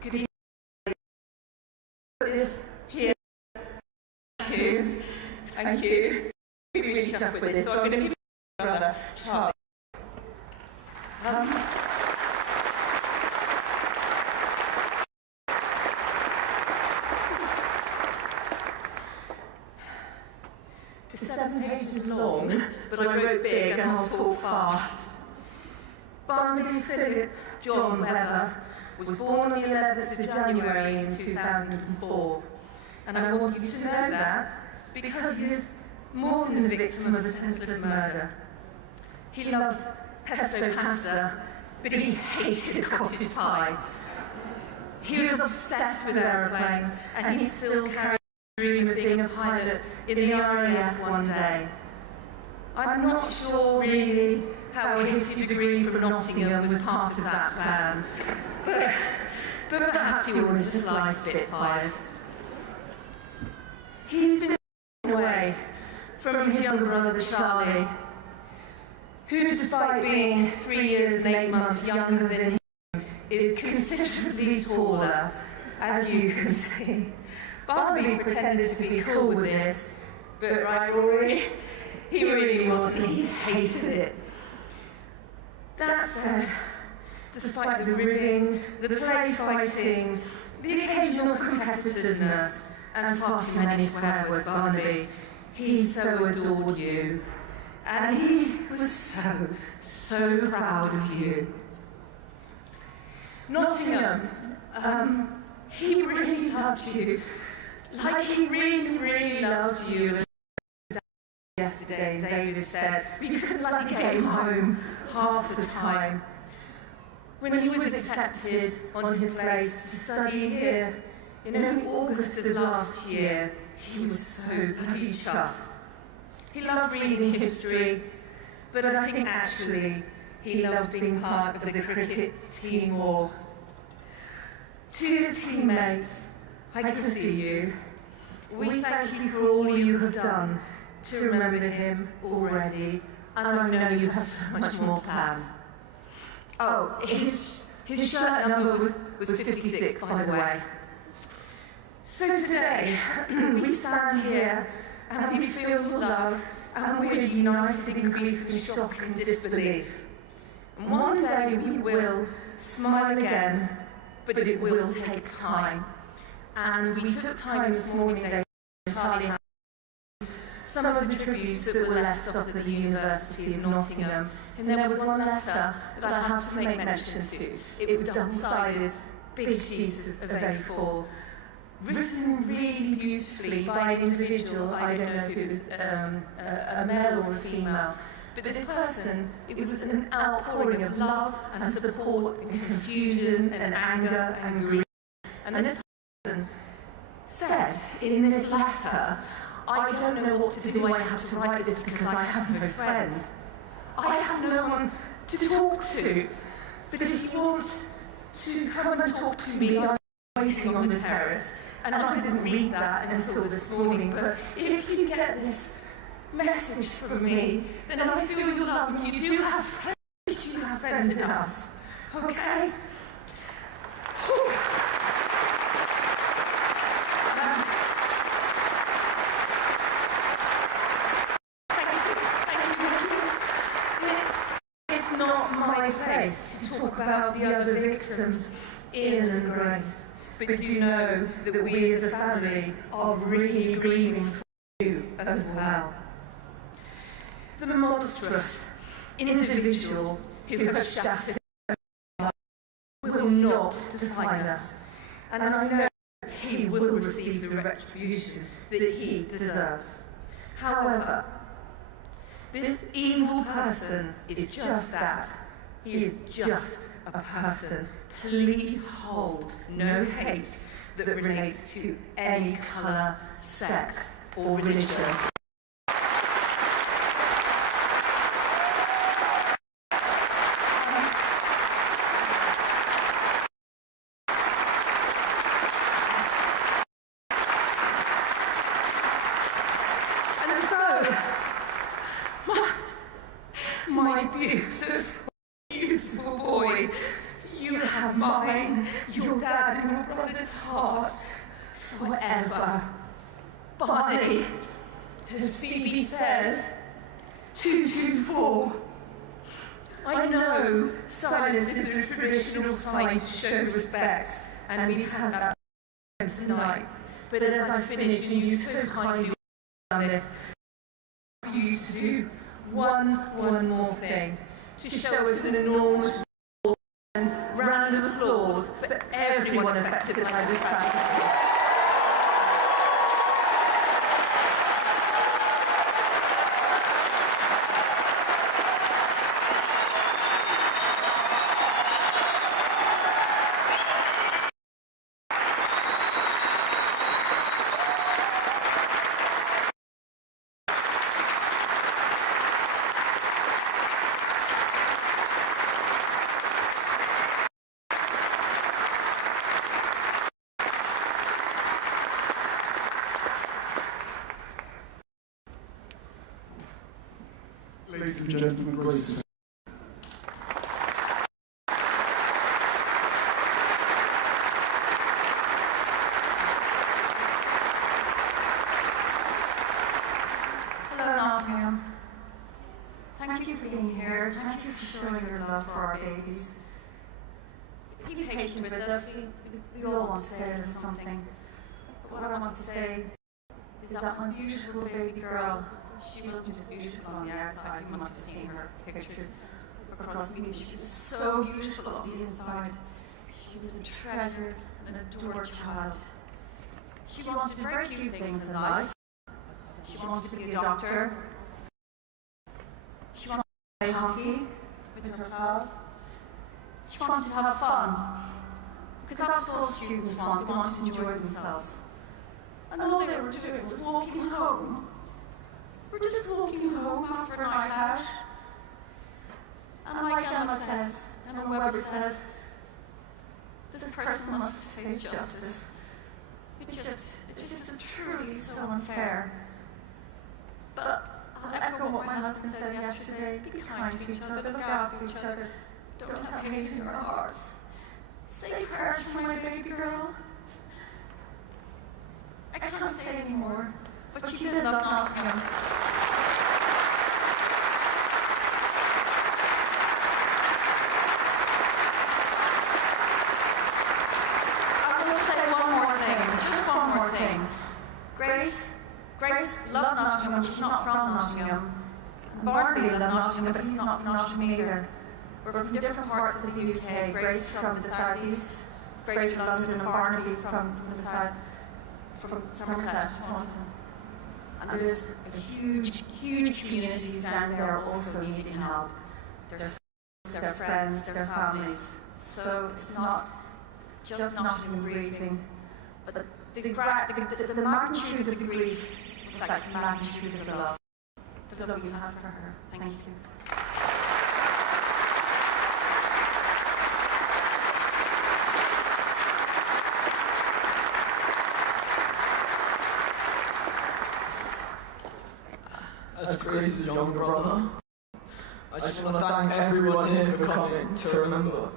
Good evening. This here. Thank you. Thank you. We really tough with this, so I'm going to give brother, Charlie. It's 7 pages long, but I wrote big and I'll talk fast. Barnaby Philip John Webber was born on the 11th of January in 2004. And I want you to know that because he is more than the victim of a senseless murder. He loved pesto pasta, but he hated cottage pie. He was obsessed with aeroplanes, and he still carried the dream of being a pilot in the RAF one day. I'm not sure really how a history degree from Nottingham was part of that plan, but perhaps he wanted to fly Spitfires. He's been taken away from his young brother Charlie, who, despite being 3 years and 8 months younger than him, is considerably taller, as you can see. Barnaby pretended to be cool with this, but right, Rory, he really wasn't. He hated it. That said, despite the ribbing, the play fighting, the occasional competitiveness, and far too many swear words, Barnaby, he so adored you. And he was so proud of you. Nottingham, he really loved you. Like he really loved you. Yesterday, David said, we couldn't let him get him home half the time. When he was accepted on his place to study here, in early August of last year, he was so bloody chuffed. He loved reading history, but I think actually he loved being part of the cricket team war. To his teammates, I can see you. We thank you for all you have done to remember him already, and I know you have so much more planned. Oh, his shirt number was 56, by the way. So today, we stand here and we feel your love, and we're united in grief and shock and disbelief. And one day we will smile again, but it will take time. And we took time this morning, David and Charlie, some of the tributes that were left up at the University of Nottingham, and there was one letter that I had to make mention to. It was double-sided, big sheets of A4, written really beautifully by an individual. I don't know if it was a male or a female, but this person, it was an outpouring of love and support and confusion and anger and grief. And this person said in this letter, I don't know what to do, I have to write this because I have no friends. I have no one to talk to. But if you want to come and talk to me, I'm waiting on the terrace. And I didn't read that until this morning, but if you get this message from me, then I feel your love, and you do have friends, you have friends in us, okay? It's not my place to talk about the other victims, Ian and Grace. But do know that we as a family are really grieving for you as well. The monstrous individual who has shattered our lives will not define us. And I know he will receive the retribution that he deserves. However, this evil person is just that. He is just a person. Please hold no hate that relates to any colour, sex, or religion. And so, my beautiful boy, you have mine, your dad and your brother's heart forever. Barney, as Phoebe says, 224. I know silence is the traditional sign to show respect, and we've had that tonight. But as I finish, and you so kindly done this, for you to do one more thing, to show us an enormous round of applause for everyone affected by this tragedy. Ladies and gentlemen, Grace. Hello, Nottingham. Thank you for being here. Thank you for showing your love for our babies. Be patient with us. We all want to say a little something. But what I want to say is that my beautiful baby girl, she wasn't just beautiful on the outside. You must have seen her pictures across media. She was so beautiful on the inside. She was a treasured and adored child. She wanted very few things in life. She wanted to be a doctor. She wanted to play hockey with her pals. She wanted to have fun. Because that's what all students want. They want to enjoy themselves. And all they were doing was walking home. We're just walking home after a night out. And like Emma Weber says, this person must face justice. It just is truly so unfair. But I'll echo what my husband said yesterday. Be kind to each other, look after each other. Don't have hate in your hearts. Say prayers for my baby girl. I can't say anymore, but she did love Nottingham. I will say one more thing, just one more thing. Grace loved Nottingham, but she's not from Nottingham. And Barnaby loved Nottingham, but he's not from Nottingham either. We're from different parts of the UK. Grace from the southeast, Grace from London, and Barnaby from the south, from Somerset, Taunton. And there's a huge communities down there also needing help. Their schools, their friends, their families. So it's not just Nottingham grieving, but the magnitude of the grief reflects the magnitude of the love you have for her. Thank you. As Grace's younger brother, I just want to thank everyone here for coming to remember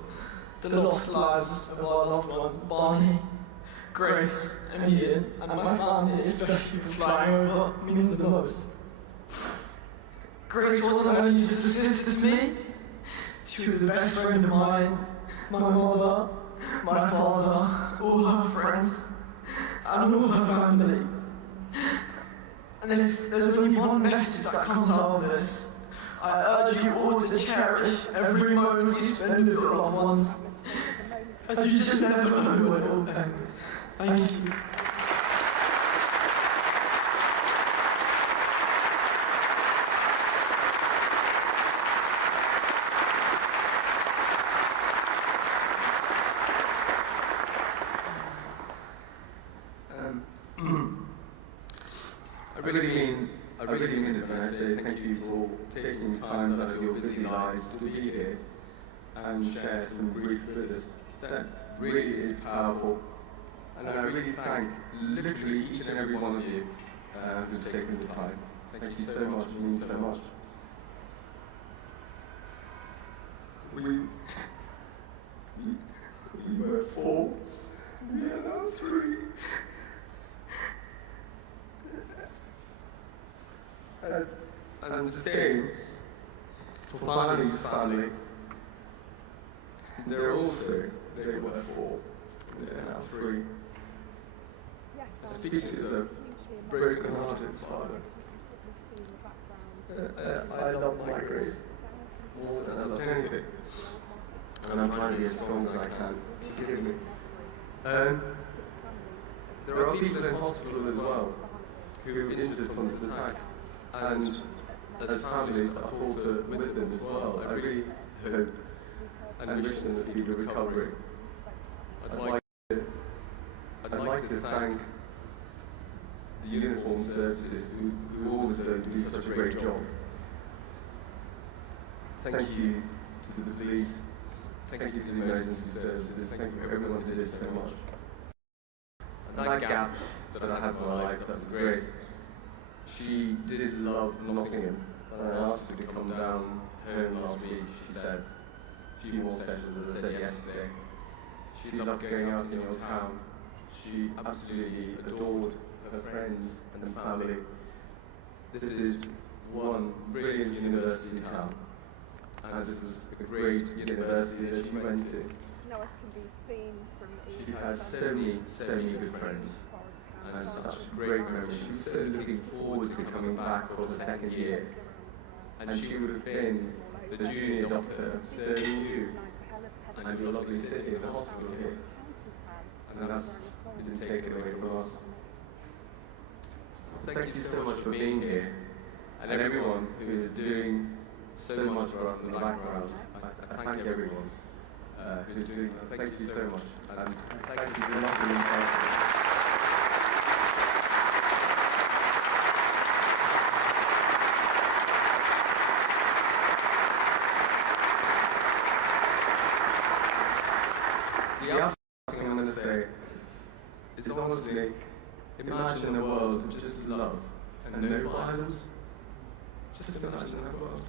the lost lives of our loved one, Barney, Grace, and Ian, and my family, especially for flying over, means the most. Grace wasn't only just a sister to me, she was the best friend of mine, my mother, my father, all her friends, and all her family. And if there's only one message that comes out of this, I urge you all to cherish every moment you spend with your loved ones, as you just never know when it will end. Thank you. I really mean it when I say thank you for taking time out of your busy lives to be here and share some grief with us. That really is powerful. And I really thank literally each and every one of you who's taken the time. Thank you so much, it means so much. We were 4, we are now 3. And the same for Barney's family. They were 4, they're now 3. I speak to the broken-hearted father. I love my Grace more than I love anything. And I'm trying to be as strong as I can. Forgive me. There are people in hospital as well who were injured from this attack. And as families, I've also with them as well. I really hope and wish them a speedy recovery. I'd like to thank the uniformed services who also do such a great job. Thank you to the police, thank you to the emergency services, thank you to everyone who did so much. And that gap that I had in my life, that was Grace. She did love Nottingham, and I asked her to come down home last week. She said, a few more sessions, as I said yesterday. She loved going out in your town. She absolutely adored her friends and family. This is one brilliant university town, and this is a great university that she went to. She had so many good friends, and such great memories. She was so looking forward to coming back for the second year, and she would have been the junior doctor serving you and your lovely city and hospital here, and that's didn't take it away from us. Thank you so much for being here, and everyone who is doing so much for us in the background. I thank everyone who's doing that. Thank you so much, and thank you for the The other thing I'm going to say is honestly, imagine a world of just love and no violence. Just imagine that world.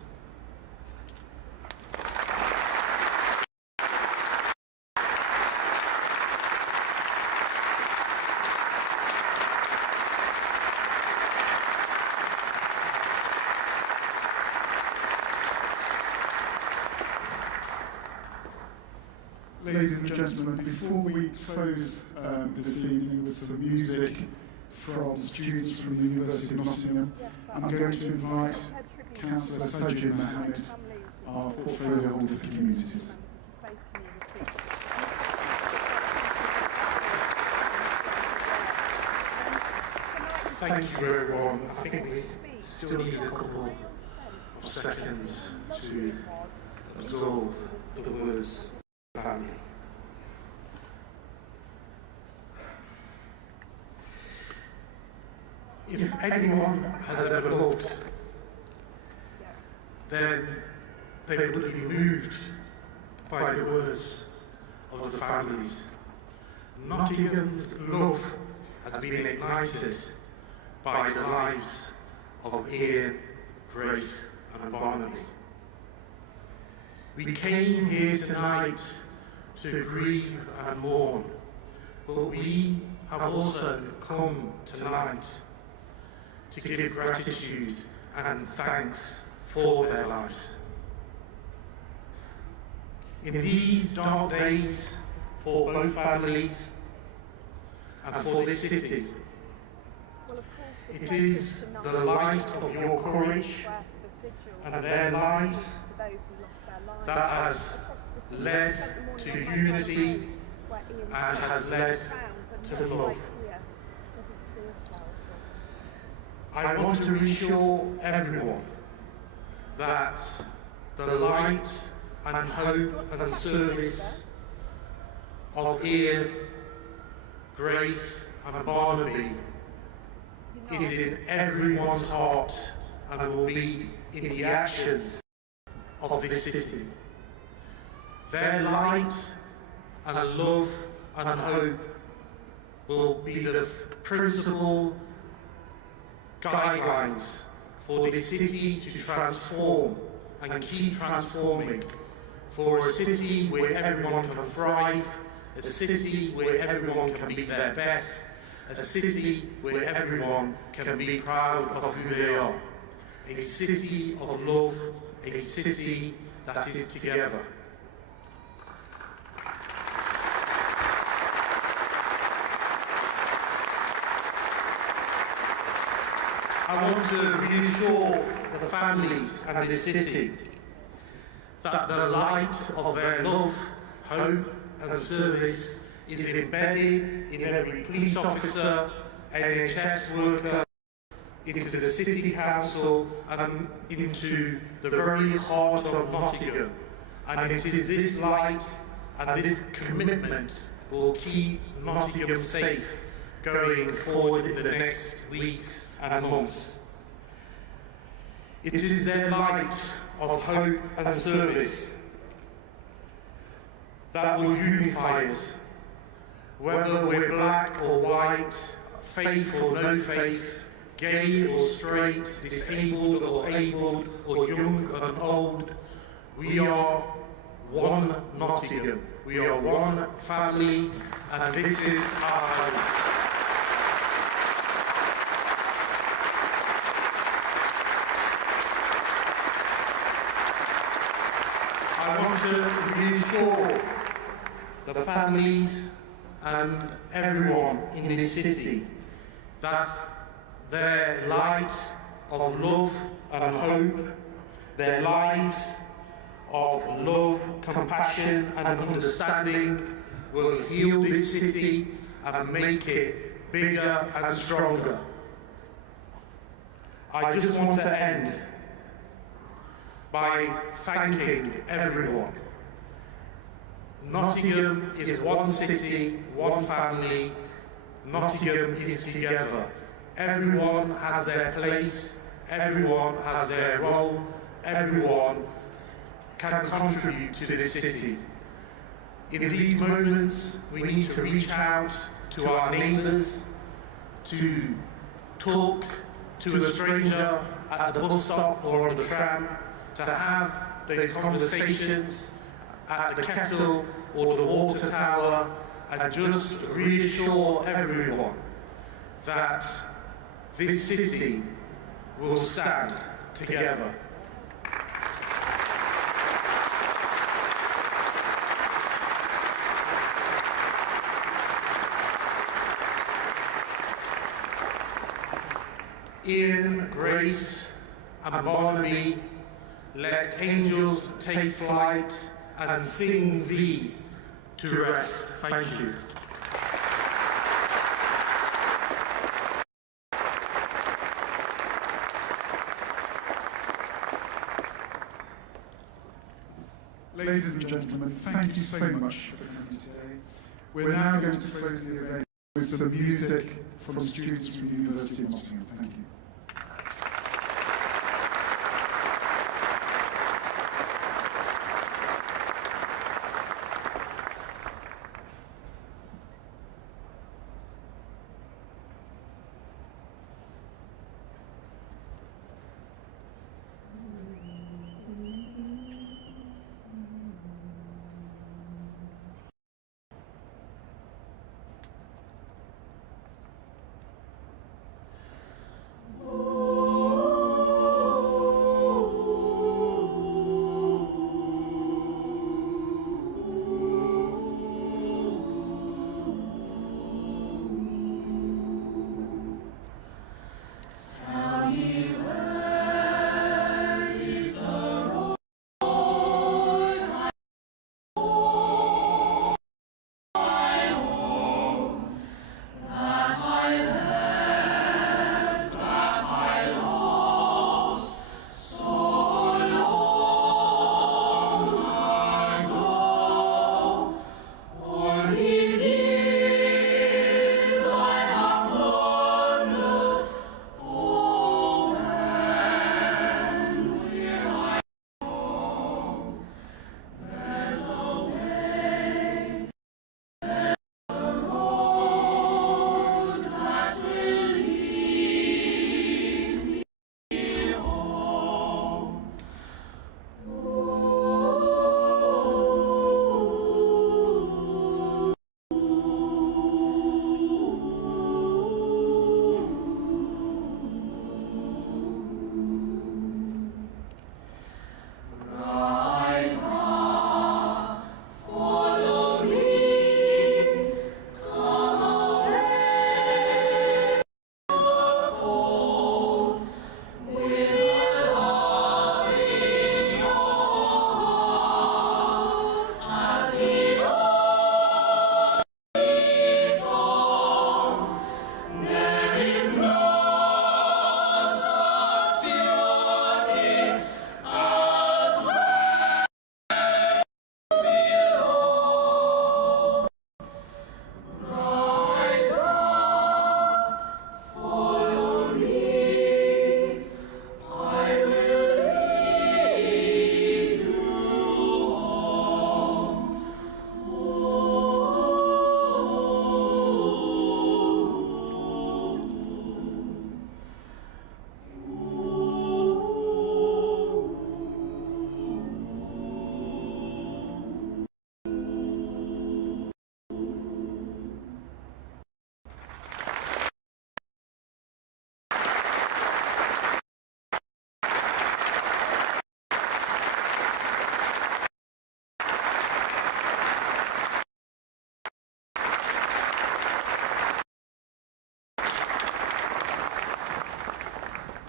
Ladies and gentlemen, before we close this evening with some music from students from the University of Nottingham, I'm going to invite Councillor Sajid Mohammed, our portfolio holder for communities. Thank you, everyone. I think we still need a couple of seconds to absorb the words of family. If anyone has ever loved, then they would be moved by the words of the families. Nottingham's love has been ignited by the lives of Ian, Grace and Barnaby. We came here tonight to grieve and mourn, but we have also come tonight to give gratitude and thanks for their lives. In these dark days for both families and for this city, it is the light of your courage and their lives that has led to unity and has led to love. I want to reassure everyone that the light and hope and service of Ian, Grace and Barnaby is in everyone's heart and will be in the actions of this city. Their light and love and hope will be the principal guidelines for this city to transform and keep transforming, for a city where everyone can thrive, a city where everyone can be their best, a city where everyone can be proud of who they are. a city of love, a city that is together. I want to reassure the families and this city that the light of their love, hope and service is embedded in every police officer, NHS worker, into the City Council and into the very heart of Nottingham. And it is this light and this commitment will keep Nottingham safe going forward in the next weeks and months. It is their light of hope and service that will unify us, whether we're black or white, faith or no faith, gay or straight, disabled or able, or young and old. We are one Nottingham. We are one family, and this is our home. I want to reassure the families and everyone in this city that their light of love and hope, their lives of love, compassion and understanding will heal this city and make it bigger and stronger. I just want to end by thanking everyone. Nottingham is one city, one family. Nottingham is together. Everyone has their place, everyone has their role, everyone can contribute to this city. In these moments, we need to reach out to our neighbours, to talk to a stranger at the bus stop or on the tram, to have those conversations at the kettle or the water tower, and just reassure everyone that this city will stand together. Ian, Grace and Barnaby, let angels take flight and sing thee to rest. Thank you. Ladies and gentlemen, thank you so much for coming today. We're now going to close the event with some music from students from the University of Nottingham. Thank you.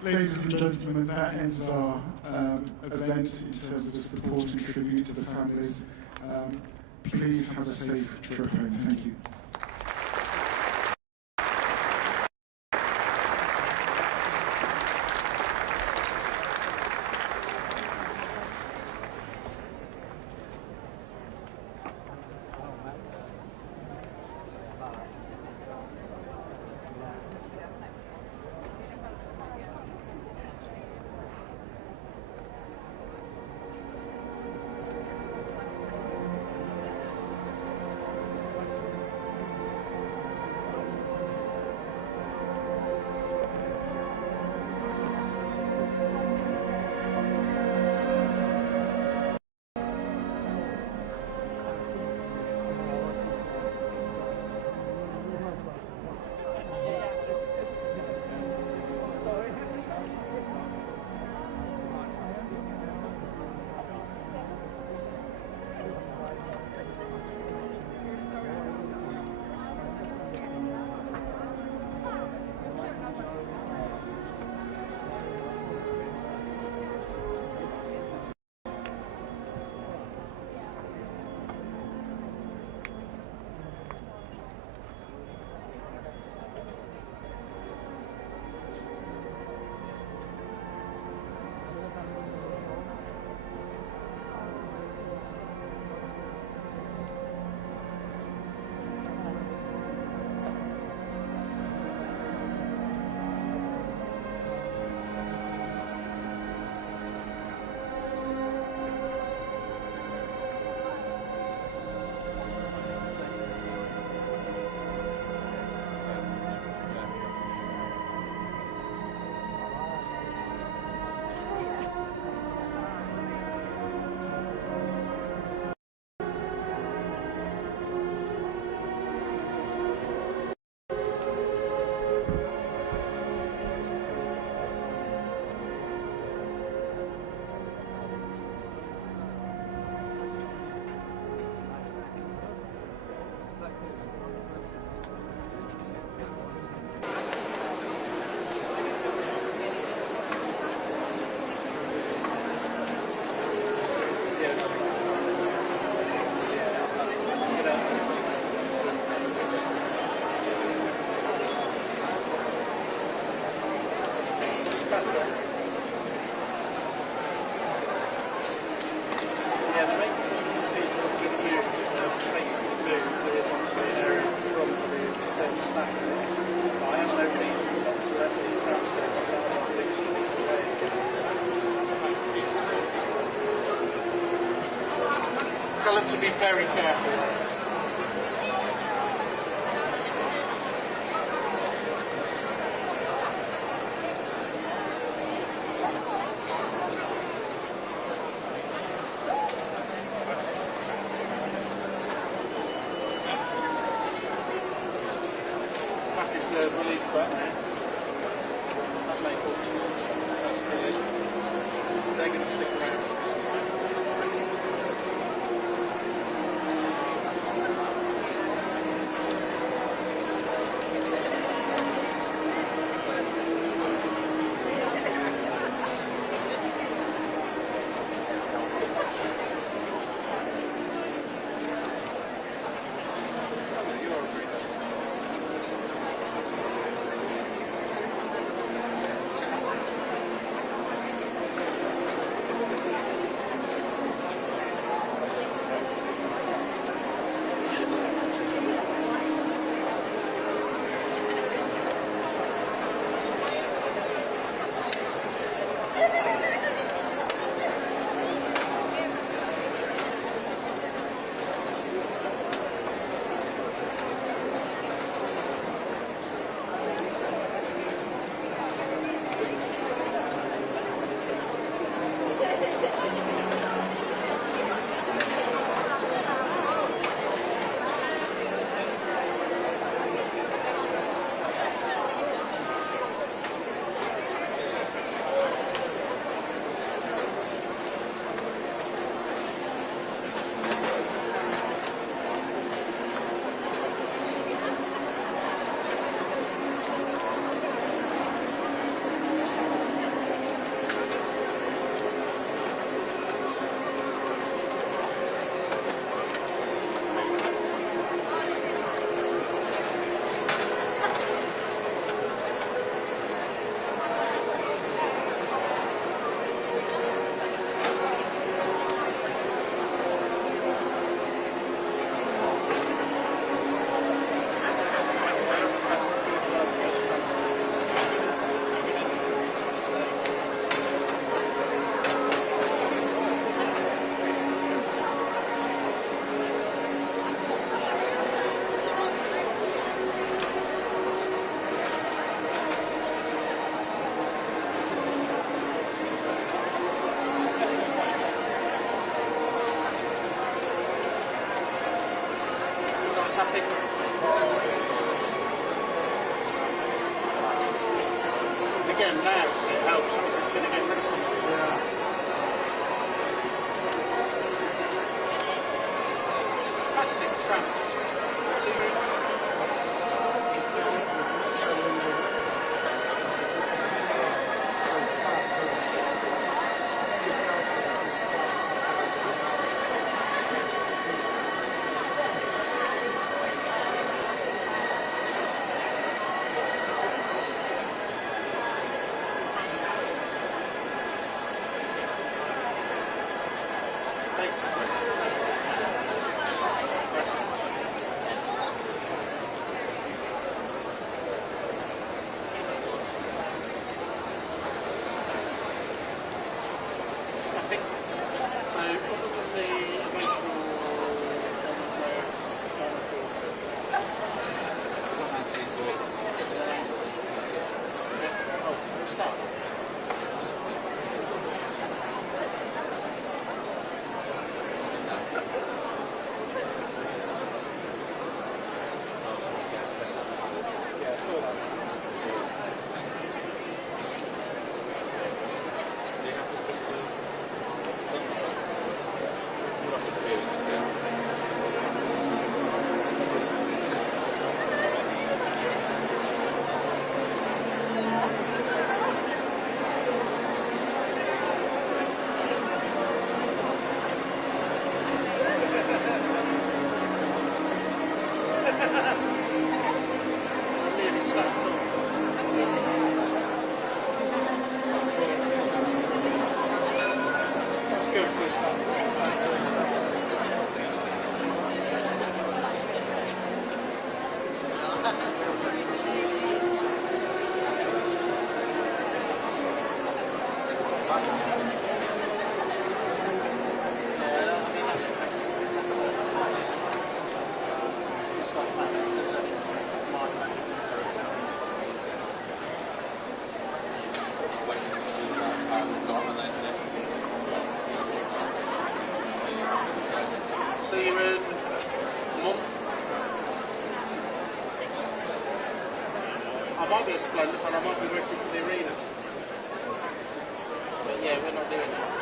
Ladies and gentlemen, that ends our event in terms of support and tribute to the families. Please have a safe trip home. Thank you. Tell them to be very careful. Happy to release that now. That may go to, that's brilliant. They're going to stick around. get them now, so it helps because it's going to get rid of some of these. It's the plastic tramp. See you in a month. I might be a splendid, and I might be ready for the arena. But yeah, we're not doing it.